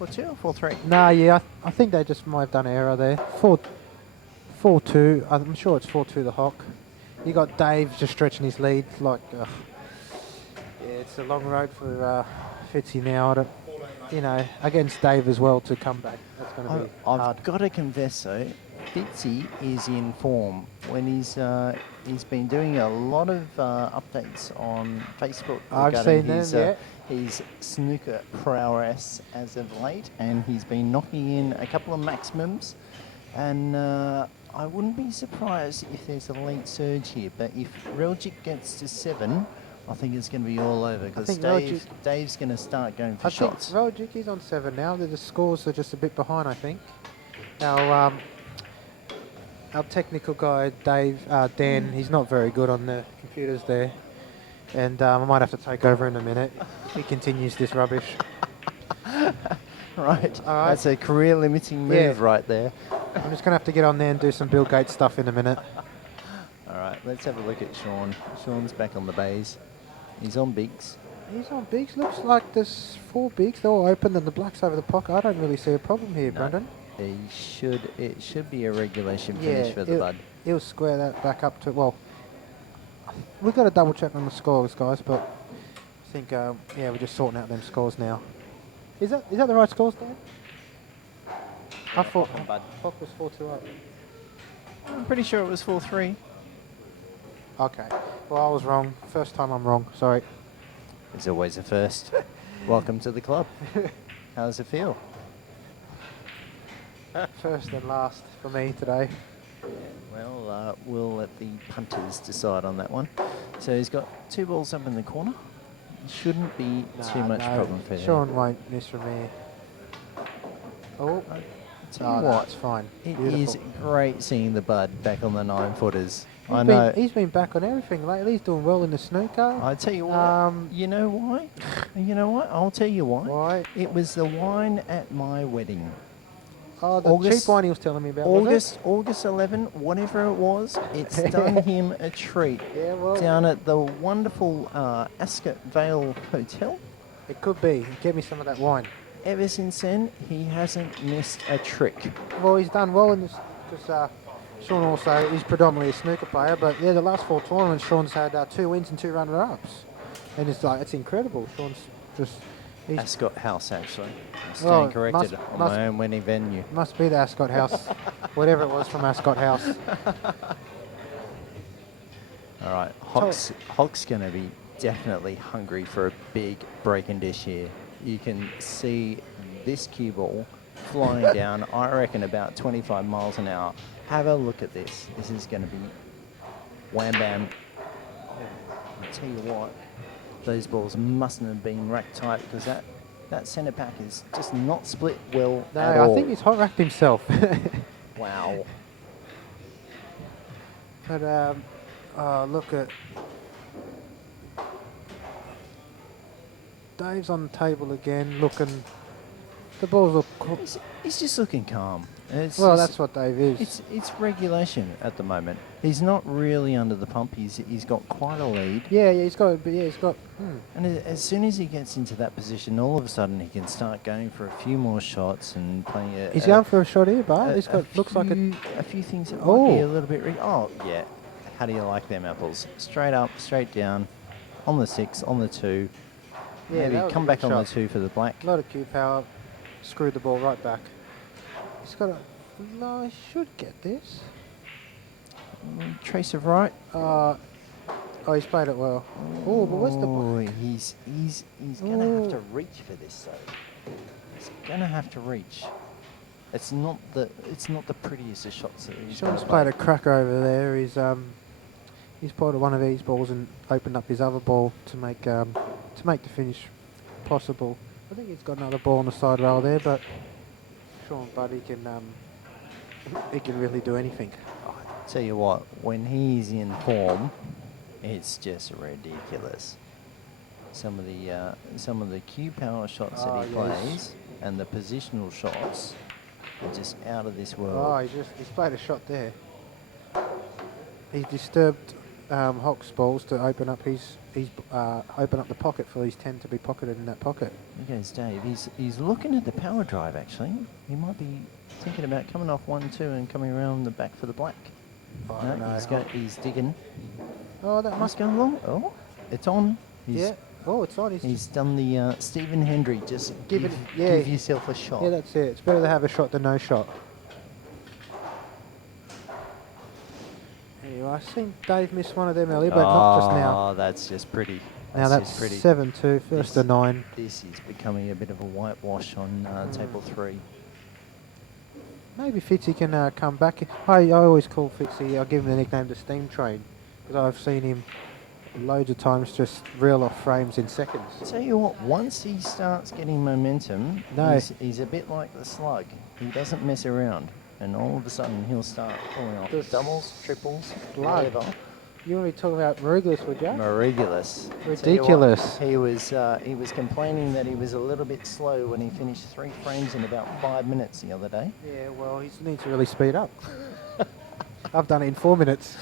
4-2 or 4-3? No, yeah, I think they just might have done an error there. 4-2. I'm sure it's 4-2 the Hock. You got Dave just stretching his lead. Like, yeah, it's a long road for Fitzy now. Against Dave as well to come back. That's going to be hard. I've got to confess though, Fitzy is in form. When he's been doing a lot of updates on Facebook I've regarding seen them, his, yeah. his snooker prowess as of late, and he's been knocking in a couple of maximums. And I wouldn't be surprised if there's a late surge here. But if Reljic gets to 7, I think it's going to be all over because think Dave's going to start going for I shots. think Reljic is on 7 now. The scores are just a bit behind, I think. Now, our technical guy, Dan, he's not very good on the computers there. And I might have to take over in a minute. He continues this rubbish. Right. All right. That's a career-limiting move Yeah. right there. I'm just going to have to get on there and do some Bill Gates stuff in a minute. All right, let's have a look at Shawn. Shawn's back on the bays. He's on bigs. He's on bigs. Looks like there's 4 bigs. They're all open and the black's over the pocket. I don't really see a problem here, Brendan. It should be a regulation finish for the bud. He'll square that back up to, well, we've got to double check on the scores, guys, but I think, we're just sorting out them scores now. Is that the right scores, Dan? I thought Hock was 4-2 up. I'm pretty sure it was 4-3. Okay. Well, I was wrong. First time I'm wrong. Sorry. There's always a first. Welcome to the club. How does it feel? First and last for me today. Well, we'll let the punters decide on that one. So he's got 2 balls up in the corner. Shouldn't be too much problem for him. Shawn won't miss from here. Oh, Tell you no, what, it's fine. it Beautiful. is great seeing the bud back on the 9-footers. I He's know. he's been back on everything lately. He's doing well in the snooker. I tell you what. You know why? You know what? I'll tell you why. Why? It was the wine at my wedding. Oh, the August- cheap wine he was telling me about. Was August 11, whatever it was, it's done him a treat. Yeah, well, Down at the wonderful Ascot Vale Hotel. it could be. Get me some of that wine. Ever since then, he hasn't missed a trick. Well, he's done well in this because Shawn also is predominantly a snooker player. But yeah, the last 4 tournaments, Shawn's had 2 wins and 2 runner-ups, and it's incredible. Shawn's just Ascot House, actually. I'm Oh, staying corrected must- on must- my own wedding venue. must be the Ascot House, whatever it was from Ascot House. All right, Hock's going to be definitely hungry for a big break and dish here. You can see this cue ball flying down, I reckon about 25 miles an hour. Have a look at this. This is going to be wham bam. I'll tell you what, those balls mustn't have been racked tight because that centre pack is just not split well No, at all. I think he's hot racked himself. Wow. But look at Dave's on the table again, looking. The balls look. He's just looking calm. Well, that's what Dave is. It's regulation at the moment. He's not really under the pump. He's got quite a lead. Yeah, he's got. And as soon as he gets into that position, all of a sudden he can start going for a few more shots and playing. He's going for a shot here, but he's got looks like a few things that might be a little bit. Oh yeah, how do you like them apples? Straight up, straight down, on the 6, on the 2. Yeah, maybe come back on the 2 for the black. A lot of cue power. Screwed the ball right back. He's got a. No, he should get this. Trace of right. Oh, he's played it well. Oh, but where's the ball? He's gonna have to reach for this though. He's gonna have to reach. It's not the prettiest of shots that he's Shawn's played a cracker over there. He's pulled one of these balls and opened up his other ball to make the finish possible. I think he's got another ball on the side rail there, but Shawn Buddy can really do anything. Tell you what, when he's in form, it's just ridiculous. Some of the cue power shots that he plays and the positional shots are just out of this world. Oh, he's played a shot there. He's disturbed Hawk's balls to open up open up the pocket for his 10 to be pocketed in that pocket. There goes Dave. He's looking at the power drive actually. He might be thinking about coming off 1-2 and coming around the back for the black. I No, don't know. he's digging. Oh, that must Go along. Oh, it's on. Yeah. Oh, it's on. He's done the Stephen Hendry. Just give yourself a shot. Yeah, that's it. It's better to have a shot than no shot. Anyway, I seen Dave miss one of them earlier, but not just now. Oh, that's just pretty. Now that's just pretty. 7-2, first to 9. This is becoming a bit of a whitewash on table 3. Maybe Fitzy can come back. I always call Fitzy, I give him the nickname the Steam Train, because I've seen him loads of times just reel off frames in seconds. Tell you what, once he starts getting momentum, he's a bit like the slug. He doesn't mess around, and all of a sudden he'll start pulling off doubles, triples, whatever. You want to be talking about Marigulis, would you? Marigulis. Ridiculous. He was complaining that he was a little bit slow when he finished 3 frames in about 5 minutes the other day. Yeah, well, he needs to really speed up. I've done it in 4 minutes.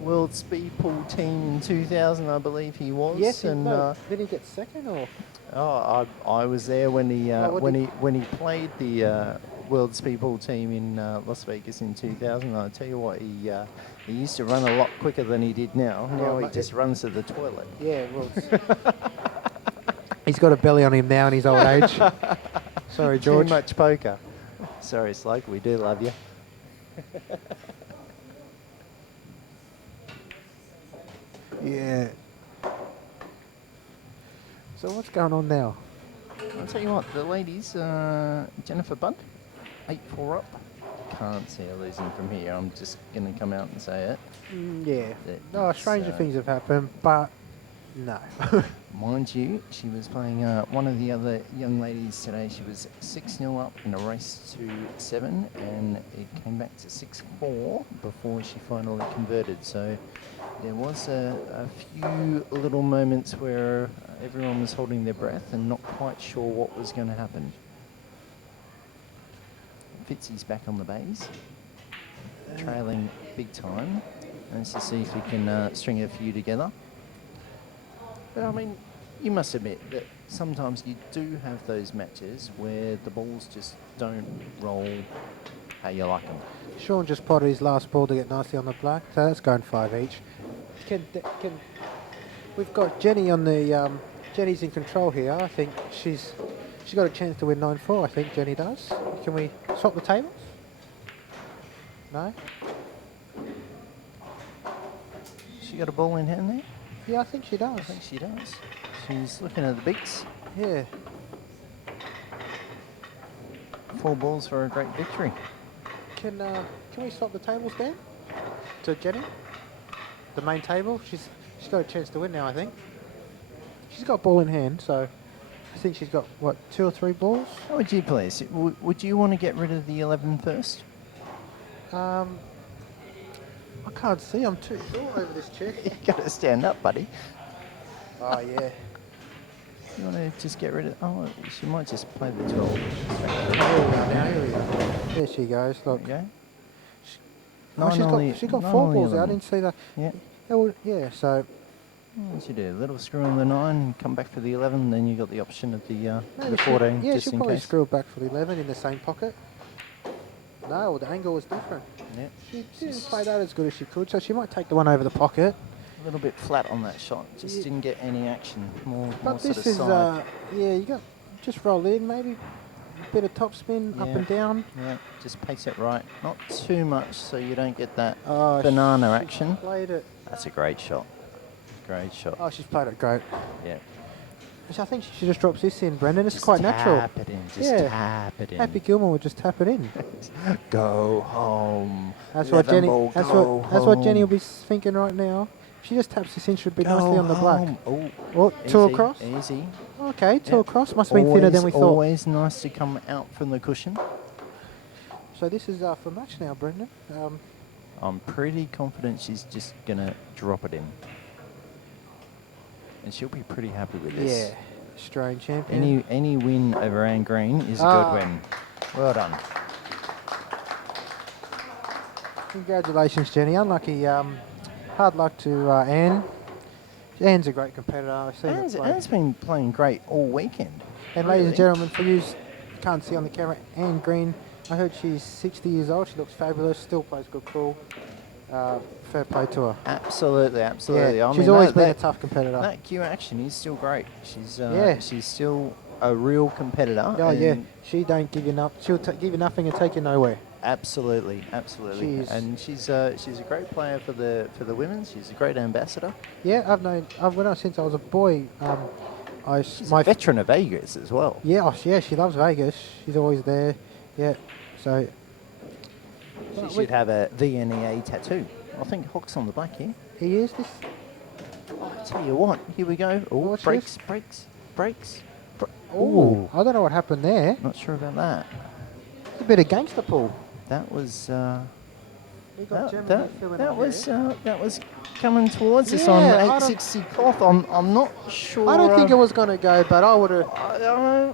World Speed Pool Team in 2000, I believe he was. Yes, and did he get second or? Oh, I was there when he when he played the World Speed Pool Team in Las Vegas in 2000. I tell you what, he used to run a lot quicker than he did now. Now he just runs to the toilet. Yeah, well, he's got a belly on him now in his old age. Sorry, George. Too much poker. Sorry, Slug, we do love you. Yeah. So what's going on now? I'll tell you what, the ladies, Jennifer Budd, 8-4 up. Can't see her losing from here. I'm just going to come out and say it. Yeah. No, stranger things have happened, but no. Mind you, she was playing one of the other young ladies today. She was 6-0 up in a race to 7, and it came back to 6-4 before she finally converted. So there was a few little moments where everyone was holding their breath and not quite sure what was going to happen. Fitzy's back on the bays, trailing big time. Let's just see if he can string a few together. But I mean, you must admit that sometimes you do have those matches where the balls just don't roll how you like them. Shawn just potted his last ball to get nicely on the black, so that's going 5 each. We've got Jenny on the Jenny's in control here. I think she's got a chance to win 9-4. I think Jenny does. Can we swap the tables? No. She got a ball in hand there. Yeah, I think she does. I think she does. She's looking at the bigs. Yeah. 4 balls for a great victory. Can we swap the tables then to Jenny? The main table. She's got a chance to win now, I think. She's got ball in hand, so I think she's got what, 2 or 3 balls. How would you place it? Would you want to get rid of the 11 first? I can't see. I'm too short over this chair. You got to stand up, buddy. Oh yeah. You want to just get rid of? Oh, she might just play the 12. Here we go. Now here we go. There she goes. Look. Okay. Oh, she's got 4 balls out. I didn't see that. Yeah. Yeah. So. What you do? A little screw on the 9, come back for the 11, then you got the option of the Maybe 14, yeah, just she'll in probably case. screw it back for the 11 in the same pocket. No, the angle was different. Yeah. She didn't play that as good as she could, so she might take the one over the pocket. A little bit flat on that shot. Just didn't get any action. More But sort this of is, side. yeah, you got just roll in, maybe a bit of top spin up Yeah. and down. Yeah, just pace it right. Not too much, so you don't get that Oh, banana she action. Played it. That's a great shot. Great shot. Oh, she's played it great. Yeah. I think she just drops this in, Brendan. It's quite natural. Tap it in. Just Yeah. tap it in. Happy Gilmore would just tap it in. Go home. That's what Jenny. Ball, That's go what Jenny will home. be thinking right now. If she just taps this in, should be Go nicely on the black. home. Oh, Oh, 2 easy, across. Easy. Okay, 2 Yeah. across. Must have been thinner than we thought. Always nice to come out from the cushion. So this is for match now, Brendan. I'm pretty confident she's just going to drop it in. And she'll be pretty happy with this. Yeah, Australian champion. Any win over Anne Green is a Ah. good win. Well done. Congratulations, Jenny. Unlucky. Hard luck to Anne. Anne's a great competitor. I've seen her play. Anne's been playing great all weekend. And ladies and gentlemen, for you can't see on the camera, Anne Green. I heard she's 60 years old. She looks fabulous. Still plays good pool. Fair play to her. Absolutely, absolutely. Yeah, I she's mean, always been a that, tough competitor. That Q action is still great. She's Yeah. she's still a real competitor. Oh yeah, and she don't give you enough. She'll give you nothing and take you nowhere. Absolutely, absolutely. She's- And she's a great player for the women. She's a great ambassador. Yeah, I've known. Since I was a boy. She's a veteran of Vegas as well. Yeah, yeah, she loves Vegas. She's always there. Yeah, so. She should have a VNEA tattoo. I think Hook's on the back here. He is this. Oh, I tell you what, here we go. Oh, Watch brakes, this. brakes, brakes. Oh, I don't know what happened there. Not sure about that. A bit of gangster pull. That was We got Gemini filming that on was there. that was coming towards us Yeah, on I don't- 860 cloth. I'm not sure. I don't think it was going to go, but I would have.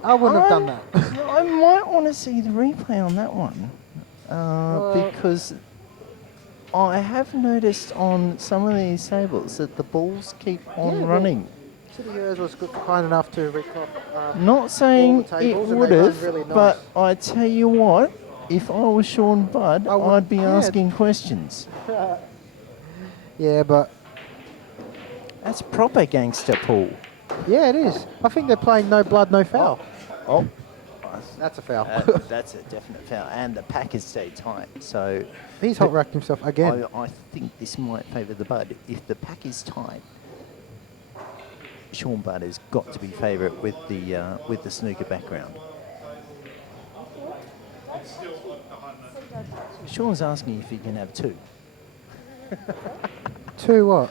I wouldn't have done that. I might want to see the replay on that one Well- because I have noticed on some of these tables that the balls keep on Yeah, well, running. City Heroes was kind enough to reclock. Not saying all the it tables and would they run have, really but nice. I tell you what, if I was Shawn Budd, I would- I'd be yeah. asking questions. Yeah, but That's proper gangster pool. yeah, it is. I think they're playing no blood, no foul. Oh, That's a foul. that's a definite foul, and the pack has stayed tight. So He's hot racked himself again. I think this might favour the Bud. If the pack is tight, Shawn Budd has got to be favourite with the snooker background. Sean's asking if he can have 2. 2 what?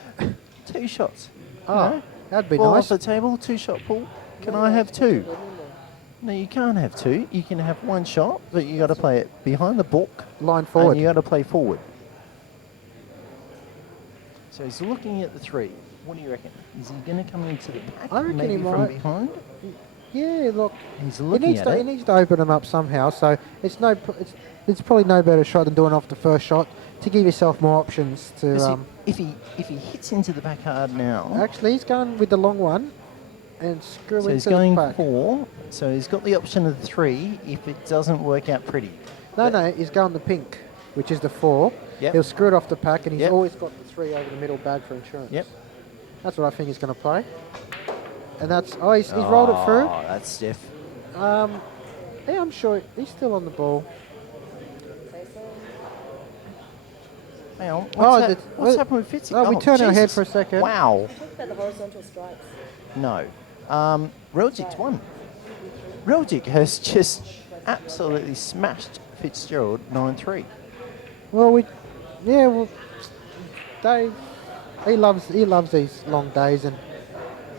2 shots. Oh, No? that'd be Ball nice. off the table, 2-shot pool. Can I have 2? No, you can't have 2. You can have 1 shot, but you got to play it behind the book. Line forward. And you got to play forward. So he's looking at the 3. What do you reckon? Is he going to come into the pack? I reckon maybe he from might. behind? Yeah, look. He's He looking needs at to. He it. needs to open them up somehow. So it's it's probably no better shot than doing off the first shot to give yourself more options to. 'Cause if he hits into the back hard now, Actually, he's going with the long one, and screw so he's into going the back. 4. So he's got the option of the 3 if it doesn't work out pretty. No, he's going the pink, which is the 4. Yep. He'll screw it off the pack, and he's Yep. always got the 3 over the middle bag for insurance. Yep. That's what I think he's going to play. And that's he's rolled it through. Oh, that's stiff. Yeah, I'm sure he's still on the ball. Hang on. Oh, What's happened with Fitzy? Oh, we turned our head Jesus. for a second. Wow. Talk about the horizontal stripes. No. Reljic's won. Reljic has just absolutely smashed Fitzgerald 9-3. Well, Dave, he loves these long days, and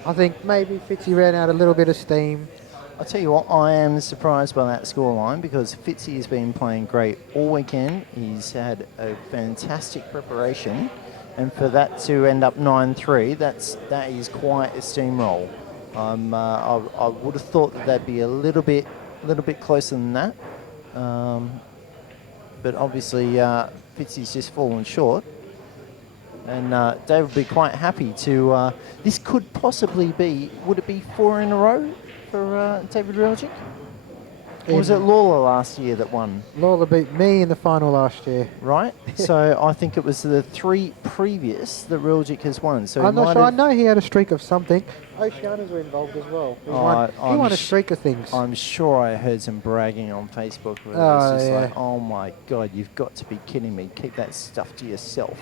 I think maybe Fitzy ran out a little bit of steam. I'll tell you what, I am surprised by that scoreline because Fitzy has been playing great all weekend. He's had a fantastic preparation, and for that to end up 9-3, that is quite a steamroll. I would have thought that that'd be a little bit closer than that, but obviously Fitzy's just fallen short. And Dave would be quite happy to. This could possibly be. Would it be 4 in a row for David Reljic? Or was it Lawler last year that won? Lawler beat me in the final last year. Right. So I think it was the 3 previous that Reljic has won. So I'm not sure. I know he had a streak of something. Oceanas were involved as well. He won a streak of things. I'm sure I heard some bragging on Facebook where it's just like, oh my God, you've got to be kidding me. Keep that stuff to yourself.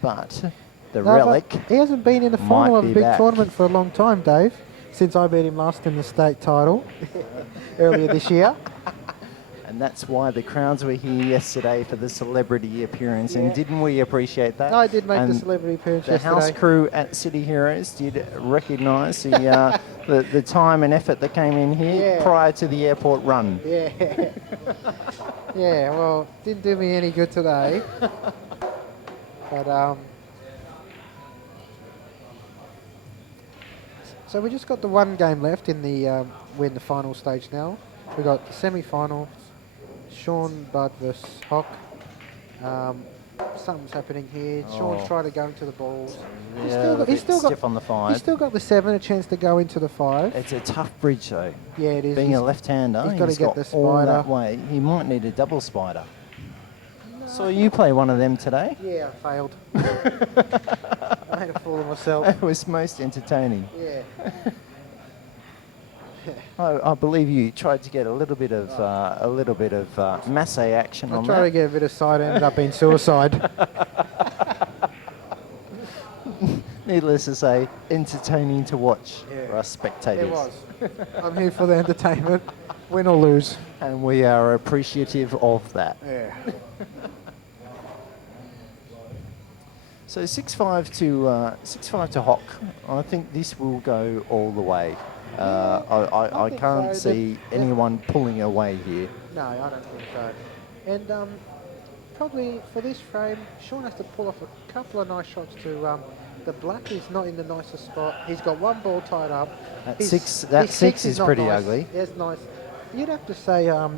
But the Relic. But he hasn't been in the final of a be big back. tournament for a long time, Dave. Since I beat him last in the state title earlier this year. And that's why the crowds were here yesterday for the celebrity appearance. Yeah. And didn't we appreciate that? I did make and the celebrity appearance the yesterday. house crew at City Heroes did recognise the, the time and effort that came in here prior to the airport run. Yeah. Yeah, well, didn't do me any good today. But, so we just got the one game left in the, we're in the final stage now. We got the semi-final, Shawn, Bud versus Hock. Something's happening here. Shawn's trying to go into the balls. He's still got stiff on the 5. He's still got the 7, a chance to go into the 5. It's a tough bridge though. Yeah, it is. Being a left-hander, he's got to get the all spider. that way. He might need a double spider. So you play one of them today? Yeah, I failed. I made a fool of myself. It was most entertaining. Yeah. I believe you tried to get a little bit of masse action I on tried to that. get a bit of side, ended up being suicide. Needless to say, entertaining to watch for us spectators. It was. I'm here for the entertainment, win or lose. And we are appreciative of that. Yeah. So 6-5 to Hock. I think this will go all the way. I think can't so. see anyone pulling away here. No, I don't think so. And probably for this frame, Shawn has to pull off a couple of nice shots to the black is not in the nicest spot. He's got one ball tied up. That His- six his is not pretty nice. ugly. Yeah, it's nice. You'd have to say I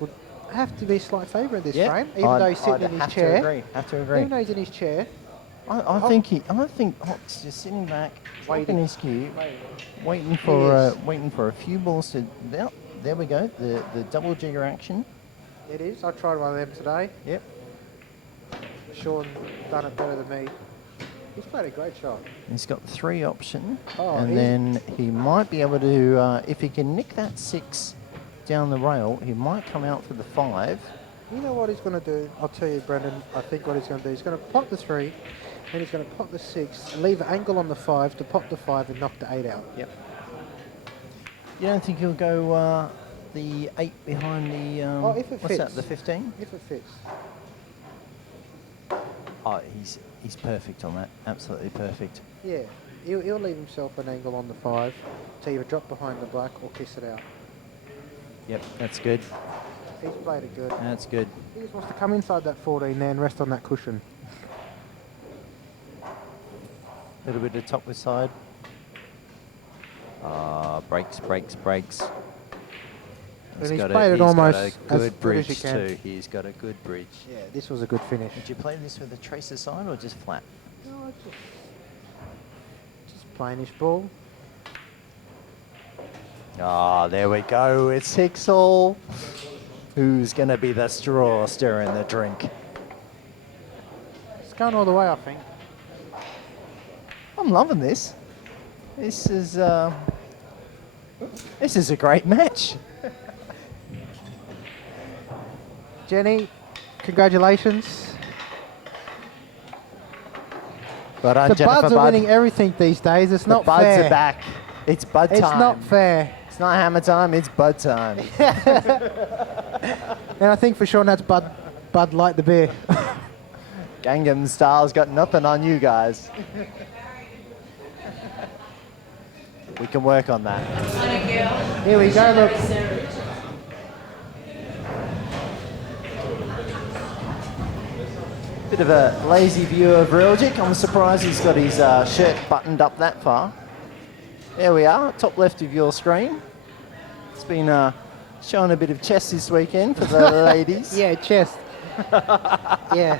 would have to be a slight favourite in this Yeah, frame, even though he's sitting I'd in his have chair. to agree. Have to agree. Even though he's in his chair. I think Hock's just sitting back, waiting his cue, waiting He is. for a few balls to. There we go. The double jigger action. It is. I tried one of them today. Yep. Shawn done it better than me. He's played a great shot. He's got 3 option, Oh, and he's- then he might be able to, if he can nick that 6 down the rail, he might come out for the 5. You know what he's going to do? I'll tell you, Brendan. I think what he's going to do. He's going to pop the 3, then he's going to pop the 6, and leave an angle on the 5 to pop the 5 and knock the 8 out. Yep. You don't think he'll go the 8 behind the? If it what's that? fits. The 15? If it fits. Oh, he's perfect on that. Absolutely perfect. Yeah. He'll leave himself an angle on the 5 to either drop behind the black or kiss it out. Yep, that's good. He's played it good. That's good. He just wants to come inside that 14 there and rest on that cushion. A little bit of top with side. Breaks. And he's played it almost got a as good good as you bridge can. too. He's got a good bridge. Yeah, this was a good finish. Did you play this with a tracer side or just flat? No, just plainish ball. Ah, there we go. It's 6 all. Who's going to be the straw stirring the drink? It's going all the way, I think. I'm loving this. This is a great match. Jenny, congratulations. But The Buds are winning everything these days. It's not Buds fair. are back. It's Bud time. It's not fair. It's not hammer time, it's Bud time. And I think for Shawn, that's Bud Light the beer. Gangnam Style's got nothing on you guys. We can work on that. Here we go, look. Bit of a lazy view of Reljic. I'm surprised he's got his shirt buttoned up that far. There we are, top left of your screen. It's been showing a bit of chest this weekend for the ladies. Yeah, chest. Yeah.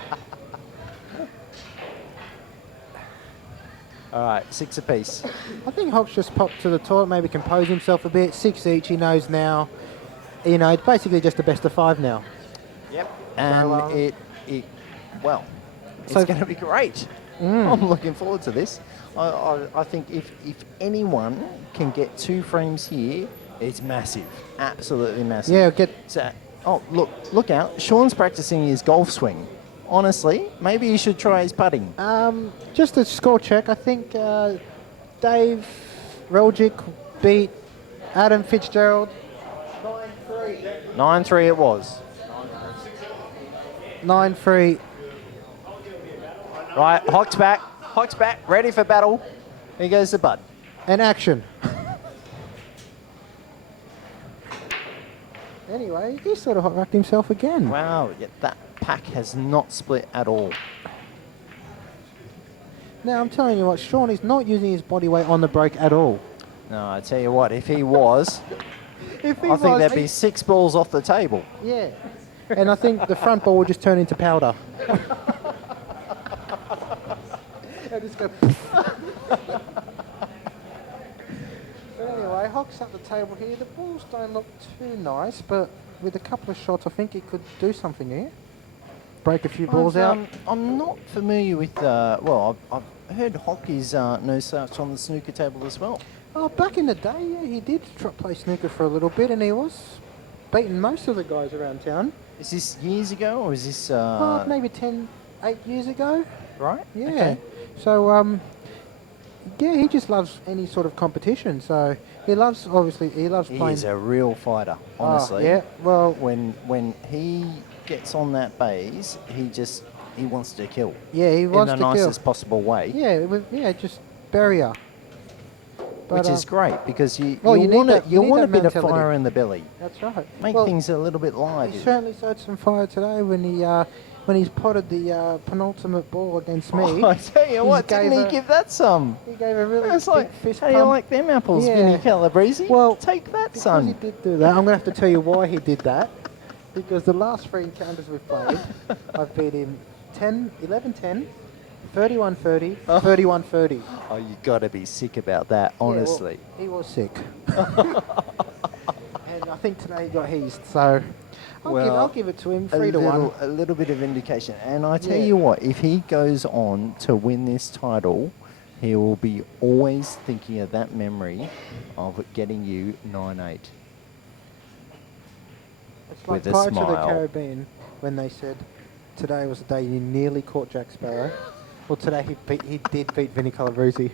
All right, 6 apiece. I think Hock's just popped to the toilet, maybe compose himself a bit. 6 each, he knows now. You know, it's basically just a best of 5 now. Yep. And So, it's so- going to be great. I'm looking forward to this. I think if anyone can get 2 frames here, it's massive. Absolutely massive. Yeah, So, look out. Shawn's practicing his golf swing. Honestly, maybe he should try his putting. just a score check. I think Dave Reljic beat Adam Fitzgerald 9-3. 9-3 it was. 9-3. Right, Hock's back. Ready for battle. Here goes the Bud. And action. Anyway, he sort of hot-rocked himself again. Wow, yeah, that pack has not split at all. Now, I'm telling you what, Shawn is not using his body weight on the break at all. No, I tell you what, if he was, If he I think was, there'd be 6 balls off the table. Yeah. And I think the front ball would just turn into powder. It'll just go. But anyway, Hock's at the table here. The balls don't look too nice, but with a couple of shots, I think he could do something here. Break a few balls out. I'm not familiar with, I've heard Hock is no slouch on the snooker table as well. Oh, back in the day, yeah, he did play snooker for a little bit, and he was beating most of the guys around town. Is this years ago, or is this... Maybe 8 years ago. Right? Yeah. Okay. So, yeah, he just loves any sort of competition. So he loves He playing. is a real fighter, honestly. yeah, well, When he gets on that base, he wants to kill. yeah, he wants in to the kill. nicest possible way. Yeah, just bury her. Which is great because you well, you need want that- you need want a that bit of mentality. fire in the belly. That's right. Make Well, things a little bit he live. certainly showed some fire today when he's potted the penultimate ball against me. Oh, I tell you He what, gave didn't he a- give that some? He gave a really It's big like, fist how do you pump. like them apples, Yeah. Vinnie Calabrese? Well, take that, Because son. he did do that, I'm going to have to tell you why he did that. Because the last 3 encounters we've played, I've beat him 11-10, 31-30, 31-30. Oh, you got to be sick about that, honestly. Yeah, well, he was sick. And I think today he got heased, so I'll give it to him, 3-1. A little bit of indication. And I tell Yeah. you what, if he goes on to win this title, he will be always thinking of that memory of getting you 9-8. It's like with a Pirates of the smile. Caribbean when they said today was the day you nearly caught Jack Sparrow. Well, today he did beat Vinnie Calabrese.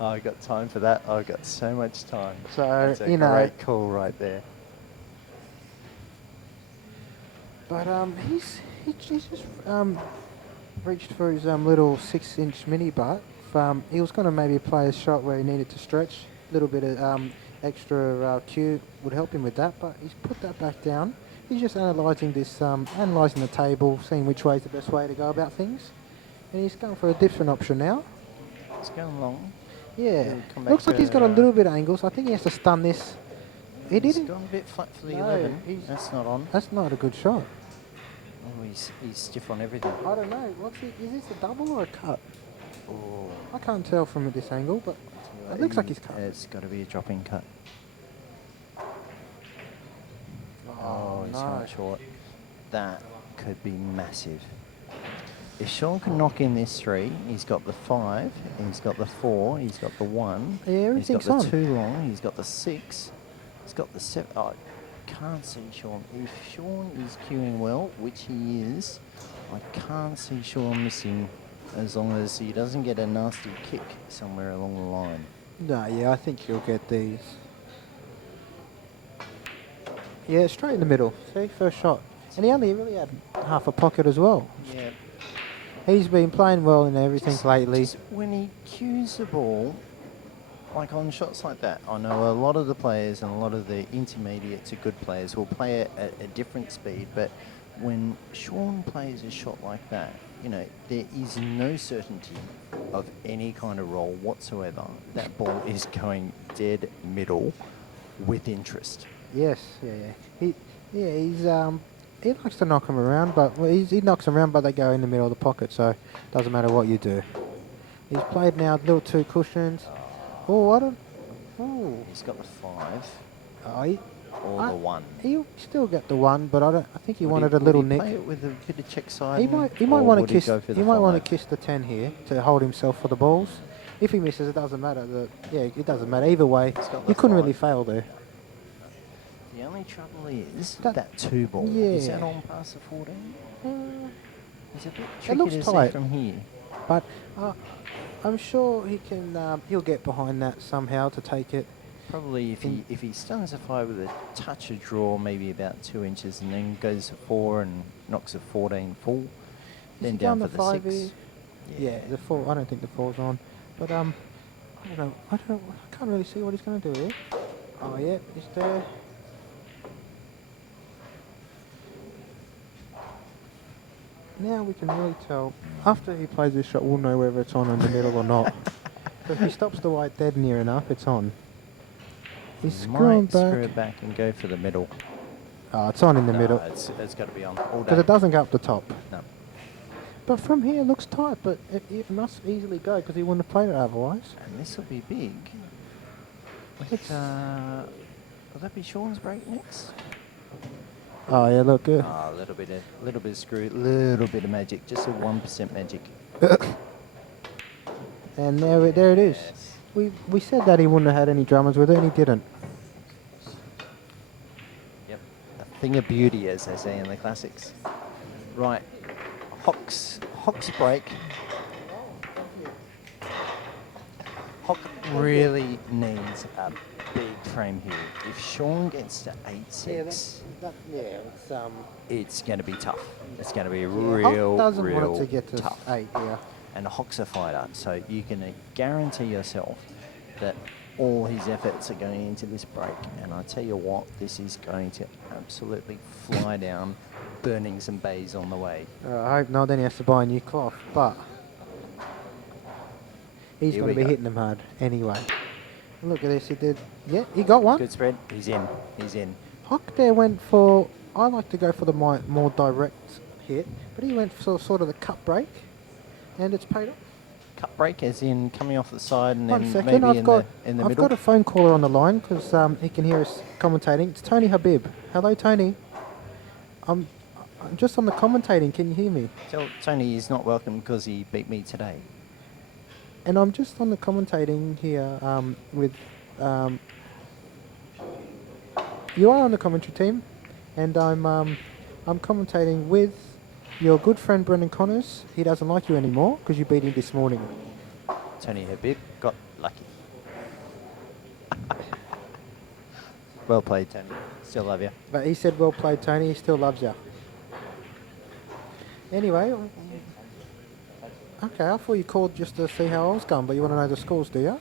I got time for that. I've got so much time. So, That's a you know. great call right there. But he's just reached for his little 6-inch mini butt. He was going to maybe play a shot where he needed to stretch. A little bit of extra cue would help him with that, but he's put that back down. He's just analysing analysing the table, seeing which way is the best way to go about things. And he's going for a different option now. It's going long. Yeah, He'll come back looks like to, he's got a little bit of angles. I think he has to stun this. He He's didn't. gone a bit flat for the No, 11. he's- That's not on. That's not a good shot. Oh, he's stiff on everything. I don't know. Is this a double or a cut? Oh, I can't tell from this angle, but it looks like he's cut. It's got to be a dropping cut. Oh, he's no. not short. That could be massive. If Shawn can knock in this 3, he's got the 5, he's got the 4, he's got the 1, Yeah, he's got everything's the on. 2 long, he's got the 6. He's got the 7. Oh, can't see Shawn. If Shawn is queuing well, which he is, I can't see Shawn missing as long as he doesn't get a nasty kick somewhere along the line. No, yeah, I think he'll get these. Yeah, straight in the middle. See, first shot. And he only really had half a pocket as well. Yeah. He's been playing well in everything lately. Just when he cues the ball, like on shots like that, I know a lot of the players and a lot of the intermediate to good players will play it at a different speed, but when Shawn plays a shot like that, you know, there is no certainty of any kind of roll whatsoever. That ball is going dead middle with interest. Yes, yeah. He likes to knock them around, but he knocks them around, but they go in the middle of the pocket, so it doesn't matter what you do. He's played now little 2 cushions. Oh, what a... Oh. He's got the 5 Oh, or the 1. He still got the 1, but I think he Would wanted a little would he nick. play it with a bit of check side? He might want to kiss. He might want to kiss the 10 here to hold himself for the balls. If he misses, it doesn't matter. It doesn't matter either way. He couldn't really fail there. The only trouble is That- that 2 ball. Yeah. Is that on past the 14? It's a bit It tricky looks to tight. see from here. But I'm sure he can. He'll get behind that somehow to take it. Probably if he stuns a 5 with a touch of draw, maybe about 2 inches, and then goes to 4 and knocks a 14 full, then he down done for the the 5 6. here? Yeah, the 4. I don't think the 4's on. But I don't know. I can't really see what he's going to do here. Oh yeah, he's there. Now we can really tell. After he plays this shot, we'll know whether it's on in the middle or not. If he stops the white dead near enough, it's on. He's screwing Might screw back. it back and go for the middle. Oh, it's on in the No, middle. It's got to be on all Because day. it doesn't go up the top. No. But from here, it looks tight, but it must easily go because he wouldn't have played it otherwise. And this will be big. It's- Will that be Shawn's break next? Oh, yeah, look good. A little bit of screw, little bit of magic, just a 1% magic. And there it is. Yes. We said that he wouldn't have had any drummers with it, and he didn't. Yep, a thing of beauty, as they say in the classics. Right, Hock's break. Hock really needs a big frame here. If Shawn gets to 8-6, it's going to be tough. It's going to be real doesn't want it to get to tough. 8, yeah. And Hock's a fighter, so you can guarantee yourself that all his efforts are going into this break. And I tell you what, this is going to absolutely fly down, burning some bays on the way. I hope not, then he has to buy a new cloth, but he's Here going to we be go. hitting them hard anyway. Look at this, he did. Yeah, he got one. Good spread. He's in. He's in. Hock there went for, I like to go for the more direct hit, but he went for sort of the cut break, and it's paid off. Cut break, as in coming off the side and 1 then second, maybe I've got in the I've middle. got a phone caller on the line because he can hear us commentating. It's Tony Habib. Hello, Tony. I'm just on the commentating. Can you hear me? Tell Tony he's not welcome because he beat me today. And I'm just on the commentating here with. You are on the commentary team, and I'm commentating with your good friend Brendan Connors. He doesn't like you anymore because you beat him this morning. Tony Habib got lucky. Well played, Tony. Still love you. But he said, "Well played, Tony." He still loves you. Anyway, okay. I thought you called just to see how I was going, but you want to know the scores, do you?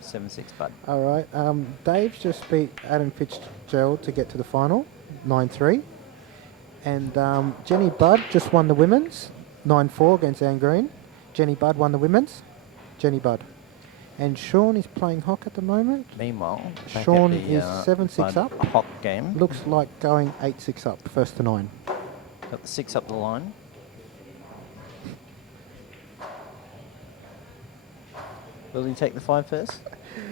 7-6, bud. All right. Dave's just beat Adam Fitzgerald to get to the final, 9-3. And Jenny Budd just won the women's, 9-4 against Anne Green. Jenny Budd won the women's. Jenny Budd. And Shawn is playing Hock at the moment. Meanwhile, back Shawn at the, is 7-6 Bud up. Hock game. Looks like going 8-6 up, first to 9. Got the 6 up the line. Will he take the 5 first?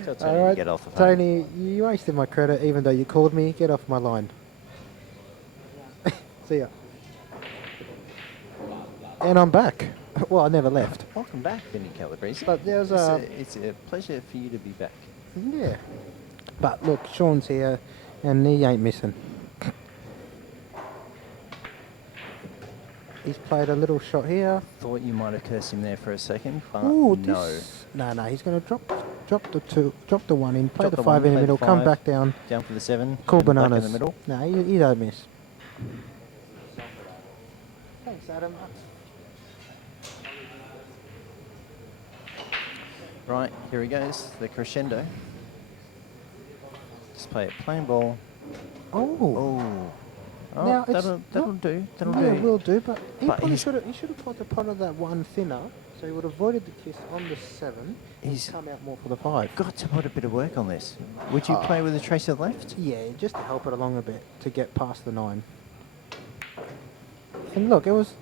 Tell Tony All to right, get off the phone. Tony, you wasted my credit even though you called me. Get off my line. See ya. And I'm back. Well, I never left. Welcome back, Vinnie Calabrese. But there's it's a pleasure for you to be back. yeah. But look, Shawn's here, and he ain't missing. He's played a little shot here. Thought you might have cursed him there for a second, but Ooh, no. No, he's going to drop the one in, play Drop the the 5 one, in the play the middle, come 5. back down. Down for the 7. Cool and black bananas. in the middle. No, he don't miss. Thanks, Adam. Right, here he goes, the crescendo. Just play it plain ball. Oh. Oh, Now, that'll it's do. That'll Yeah, do. it will do, but he But probably he's- should have put the pot of that one thinner, so he would have avoided the kiss on the 7. He's He's come out more for the 5. got to put a bit of work on this. Would you play with a trace of left? Yeah, just to help it along a bit to get past the 9. And look, it was.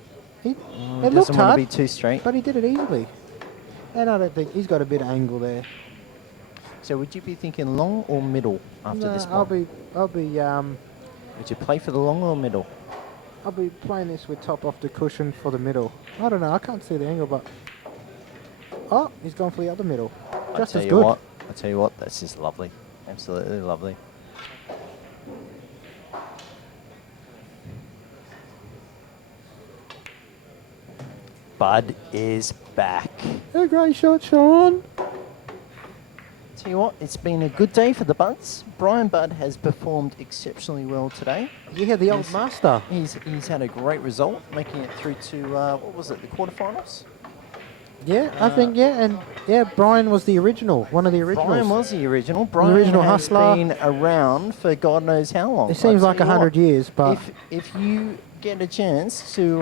It looked Doesn't want to hard, be too straight. but he did it easily. And I don't think he's got a bit of angle there. So would you be thinking long or middle after No, this I'll one? be Would you play for the long or middle? I'll be playing this with top off the cushion for the middle. I don't know. I can't see the angle, but he's gone for the other middle. Just as good. I tell you what, that's just lovely. Absolutely lovely. Bud is back. A great shot, Shawn. Tell you what, it's been a good day for the Buds. Brian Budd has performed exceptionally well today. Yeah, the old master. He's had a great result, making it through to, what was it, the quarterfinals? Yeah, I think, and Brian was the original, one of the originals. Brian was the original. Brian original has hustler. been around for God knows how long. It seems I'll like tell you 100 what, years, but if you get a chance to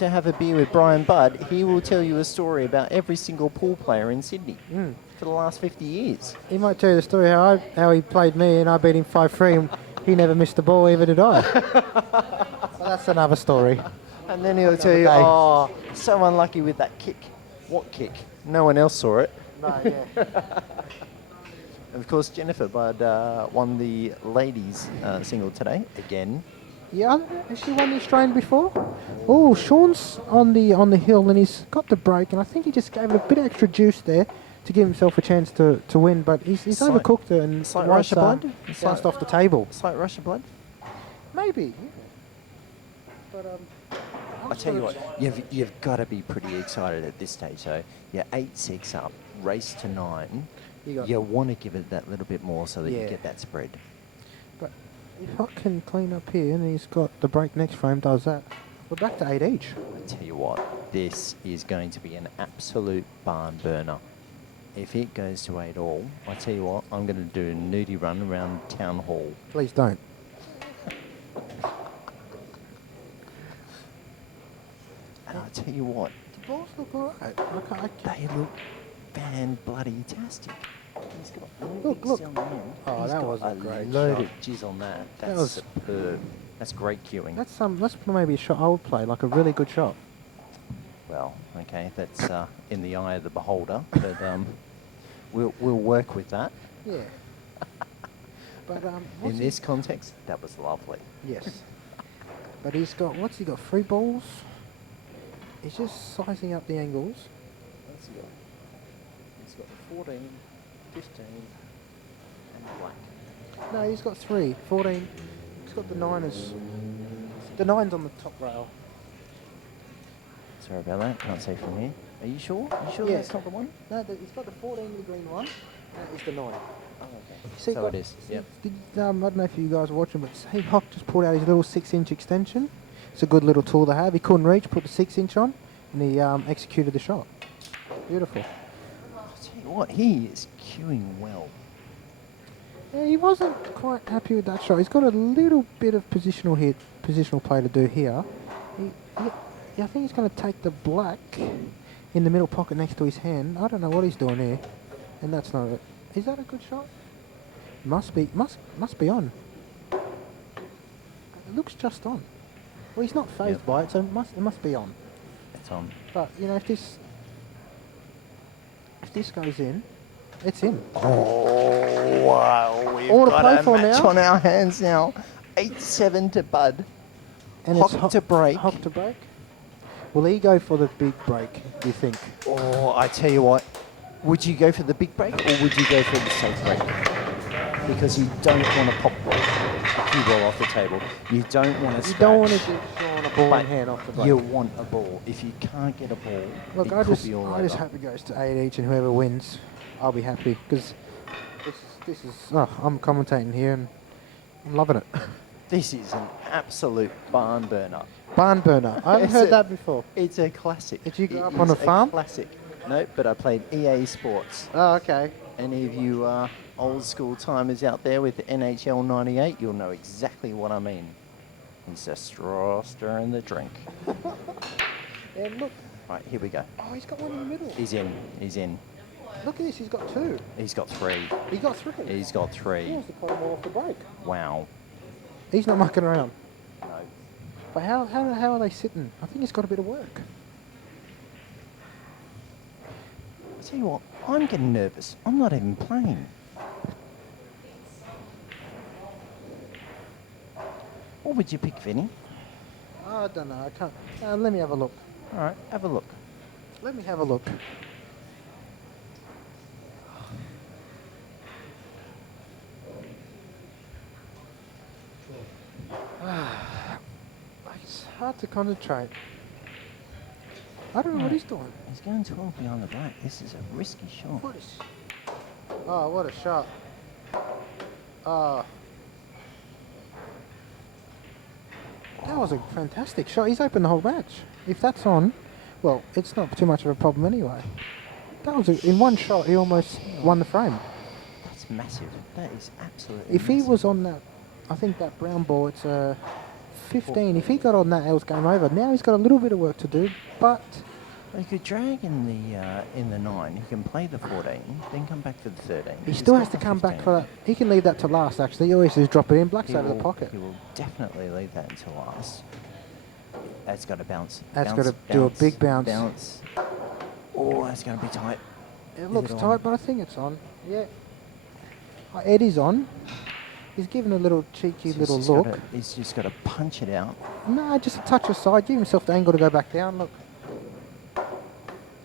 have a beer with Brian Budd, he will tell you a story about every single pool player in Sydney for the last 50 years. he might tell you the story how he played me and I beat him 5-3 and he never missed the ball, either did I. But that's another story. And then he'll tell you, day. oh, so unlucky with that kick. What kick? No one else saw it. No, yeah. And of course, Jennifer Budd won the ladies single today again. Yeah, has she won the Australian before? Oh, Shawn's on the hill and he's got the break, and I think he just gave it a bit of extra juice there to give himself a chance to win, but he's Slight- overcooked it and slight Rice, rush of blood? bounced off the table. Slight rush of blood. Maybe. But I tell you what, you've got to be pretty excited at this stage. So you're 8-6 up, race to 9. You want to give it that little bit more so that you get that spread. But if I can clean up here and he's got the break next frame, does that, we're back to 8 each. I tell you what, this is going to be an absolute barn burner. If it goes to 8 all, I tell you what, I'm going to do a nudie run around Town Hall. Please don't. And I tell you what, The balls look alright. they look fan-bloody-tastic. He's got Look. on the end. Oh, He's that got was a great load shot. of jizz on that. That That's was- superb. That's great cueing. That's maybe a shot I would play, like a really good shot. Well, okay, that's in the eye of the beholder, but we'll work with that. Yeah. But In this context, that was lovely. yes. But what's he got? 3 balls. He's just sizing up the angles. He's got the 14, 15, and black. No, he's got 3. 14. He's got the 9s. The 9's on the top rail. Sorry about that, can't see from here. Are you sure? Are you sure Yeah. that's not the one? No, he's got the 14, the green one. That is the 9. Oh, okay. See, So it is, yep. I don't know if you guys are watching, but say Hock just pulled out his little 6-inch extension. It's a good little tool to have. He couldn't reach, put the 6-inch on, and he executed the shot. Beautiful. I'll tell you what, he is cueing well. Yeah, he wasn't quite happy with that shot. He's got a little bit of positional play to do here. I think he's going to take the black in the middle pocket next to his hand. I don't know what he's doing here, and that's not it. Is that a good shot? Must be on. It looks just on. Well, he's not phased by it, so it must be on. It's on. But you know, if this goes in, it's in. Oh, wow. We've All to got play a for match now. on our hands now. 8-7 to Bud. And Hock to break. Hock to break. Will he go for the big break, do you think? Oh, I tell you what. Would you go for the big break or would you go for the safe break? because you don't want to pop a cue ball off the table. You don't want to scratch. You don't want to give Shawn a ball but in hand off the break. you want a ball. If you can't get a ball, Look, it I could just be all I just over. hope it goes to 8 each, and whoever wins, I'll be happy because this is I'm commentating here and I'm loving it. This is an absolute barn burner. Barn burner. I haven't It's heard a- that before. It's a classic. Did you grow It up on is a farm? Classic. No, but I played EA Sports. Oh, okay. Any of you old school timers out there with NHL 98, you'll know exactly what I mean. It's a straw stirring the drink. And look, Right, here we go. oh, he's got one in the middle. He's in. He's in. Look at this, he's got 2. He's got 3. He got 3. He's got He 3. wants to play them all off the break. Wow. He's not mucking around. No. But how are they sitting? I think he's got a bit of work. I tell you what, I'm getting nervous. I'm not even playing. What would you pick, Vinny? I don't know, I can't. Let me have a look. All right, have a look. Let me have a look. It's hard to concentrate. I don't know what he's doing. He's going 12 behind the back. This is a risky shot. What is? Oh, what a shot! Oh, that was a fantastic shot. He's opened the whole match. If that's on, well, it's not too much of a problem anyway. That was in one shot. He almost won the frame. That's massive. That is absolutely If he massive. was on that, I think that brown ball, it's 15. If he got on that, it was game over. Now he's got a little bit of work to do, but He could drag in the 9. He can play the 14, then come back for the 13. he He's still got has to the come back 15. for that. He can leave that to last, actually. He always just drop it in. Black's He over the will- pocket. He will definitely leave that until last. That's got to bounce. That's Bounce, gotta do a big bounce. Bounce. Oh, that's going to be tight. It looks on? tight, but I think it's on. Yeah. Eddie's on. He's giving a little cheeky He's little just look. he's just got to punch it out. No, just a touch aside. Give himself the angle to go back down. Look.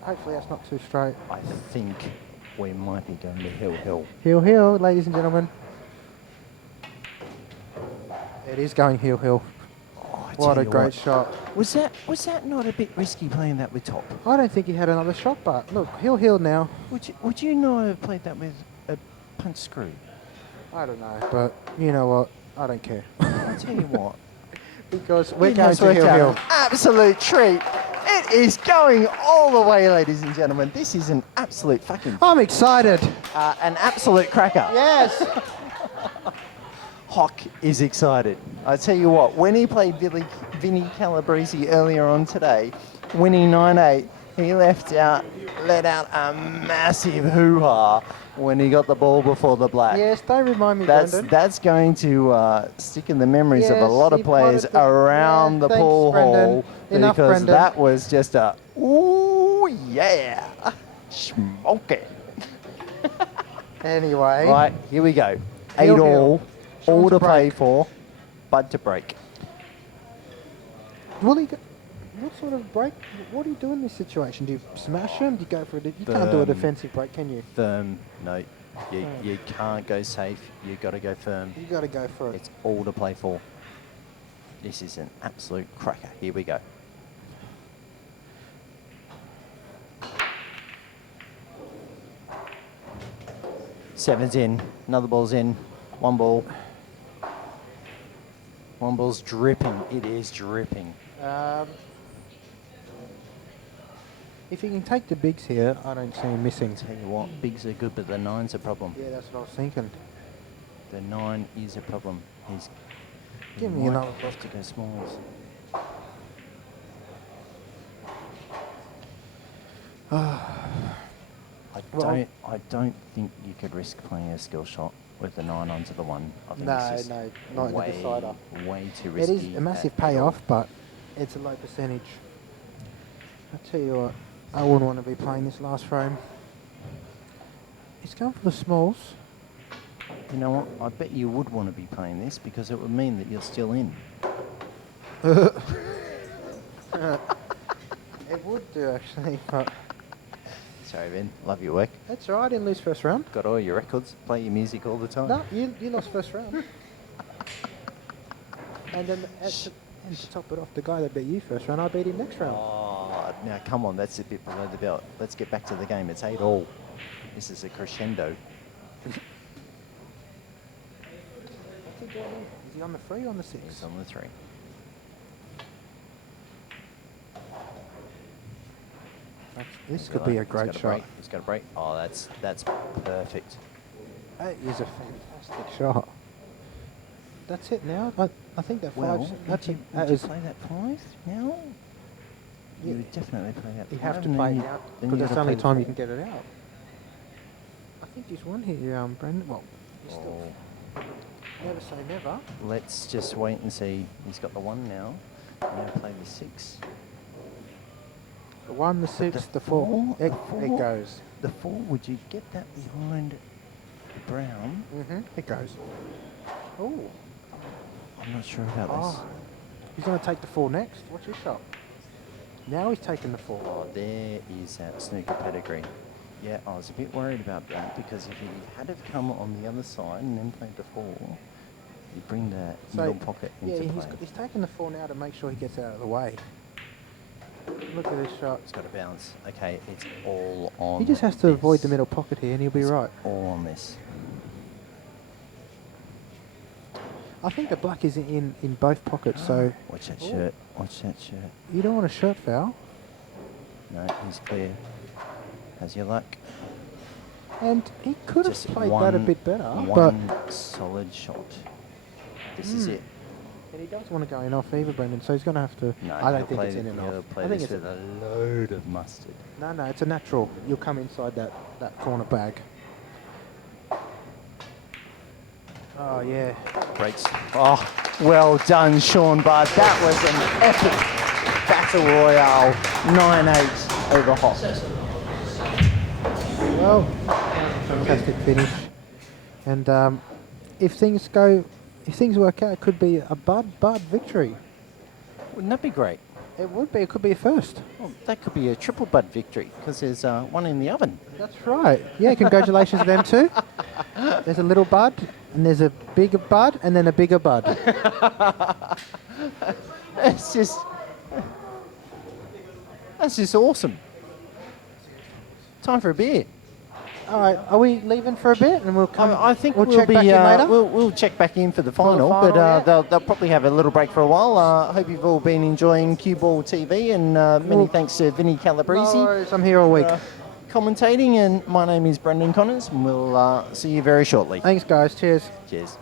Hopefully that's not too straight. I think we might be going to hill. Heel, heel, ladies and gentlemen. It is going heel, heel. Oh, I What tell a you great shot. Was that not a bit risky playing that with top? I don't think he had another shot, but look, heel, heel now. Would you not have played that with a punch screw? I don't know, but you know what? I don't care. I tell you what. Because we're It going has to worked heel, out heel. an absolute treat. It is going all the way, ladies and gentlemen. This is an absolute fucking I'm excited. an absolute cracker. Yes. Hock is excited. I tell you what, when he played Vinnie Calabrese earlier on today, winning 9-8, he let out a massive hoo-ha when he got the ball before the black. Yes, don't remind me, That's Brendan. that's going to stick in the memories of a Yes, lot of he players plotted the- around yeah, the thanks, pool Brendan. hall Enough, because Brendan. that was just a ooh yeah, smoke it. Anyway. Right, here we go. Heel, 8 all, heel. all Shawn to to play break. for, Bud to break. Will he go, what sort of break? What do you do in this situation? Do you smash him? Do you go for it? You can't do a defensive break, can you? Firm, no, you can't go safe. You got to go firm. You got to go for it. It's all to play for. This is an absolute cracker. Here we go. Seven's in. Another ball's in. One ball. One ball's dripping. It is dripping. If he can take the bigs here, I don't see him missing. Tell you what, bigs are good, but the 9's a problem. Yeah, that's what I was thinking. The 9 is a problem. He Give me might another have to go smalls. I don't think you could risk playing a skill shot with the 9 onto the 1. I think it's just No, not in the way, decider. way too It risky. is a massive at all. payoff, but it's a low percentage. I tell you what, I wouldn't want to be playing this last frame. He's going for the smalls. You know what? I bet you would want to be playing this because it would mean that you're still in. It would do actually, but Sorry, Vin. Love your work. That's all right. I didn't lose first round. Got all your records. Play your music all the time. No, you lost first round. And then and to top it off, the guy that beat you first round, I beat him next round. Oh, now come on. That's a bit below the belt. Let's get back to the game. It's 8-all. This is a crescendo. What's he doing? Is he on the 3 or on the 6? He's on the 3. This could be a great shot. He's got a break. Oh, that's perfect. That is a fantastic shot. That's it now. I think that Well, five's... would you play that 5 now? You would definitely play that 5. You have to and play then it out, then because you that's the gotta only play time the you can get it out. I think he's won here, Brendan. Well, he's still... Never say never. Let's just wait and see. He's got the 1 now. Now play the 6. The 1, the 6, the 4. It goes. The 4, would you get that behind Brown? It goes. Oh. I'm not sure about this. Oh. He's going to take the 4 next. Watch his shot. Now he's taking the 4. Oh, there is that snooker pedigree. Yeah, I was a bit worried about that because if he had have come on the other side and then played the 4, you bring the middle pocket into play. He's taking the 4 now to make sure he gets out of the way. Look at this shot. It's got to bounce. Okay, it's all on. He just has to avoid the middle pocket here and he'll be right. All on this. I think the black is in both pockets, so... Watch that shirt. Watch that shirt. You don't want a shirt foul. No, he's clear. How's your luck? And he could have Just played that a bit better, but... One solid shot. This is it. And he does want to go in off either, Brendan, so he's going to have to... No, I don't think it's in and he'll off. play I think this it's with a load of mustard. No, it's a natural. You'll come inside that corner bag. Oh, yeah. Breaks. Oh, well done, Shawn Bard. That was an epic battle royale. 9-8 over Hop. Well, fantastic finish. And if things work out, it could be a Bud victory. Wouldn't that be great? It would be. It could be a first. Well, that could be a triple Bud victory because there's one in the oven. That's right. Yeah, congratulations to them too. There's a little Bud, and there's a bigger Bud, and then a bigger Bud. That's just awesome. Time for a beer. All right, are we leaving for a bit, and we'll come? I think we'll check back in later. We'll check back in for the final, final, but yeah. they'll probably have a little break for a while. I hope you've all been enjoying Cue Ball TV, and many thanks to Vinnie Calabrese. No worries, I'm here all week. Commentating, and my name is Brendan Connors, and we'll see you very shortly. Thanks, guys. Cheers. Cheers.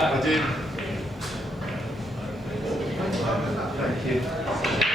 I did. Thank you.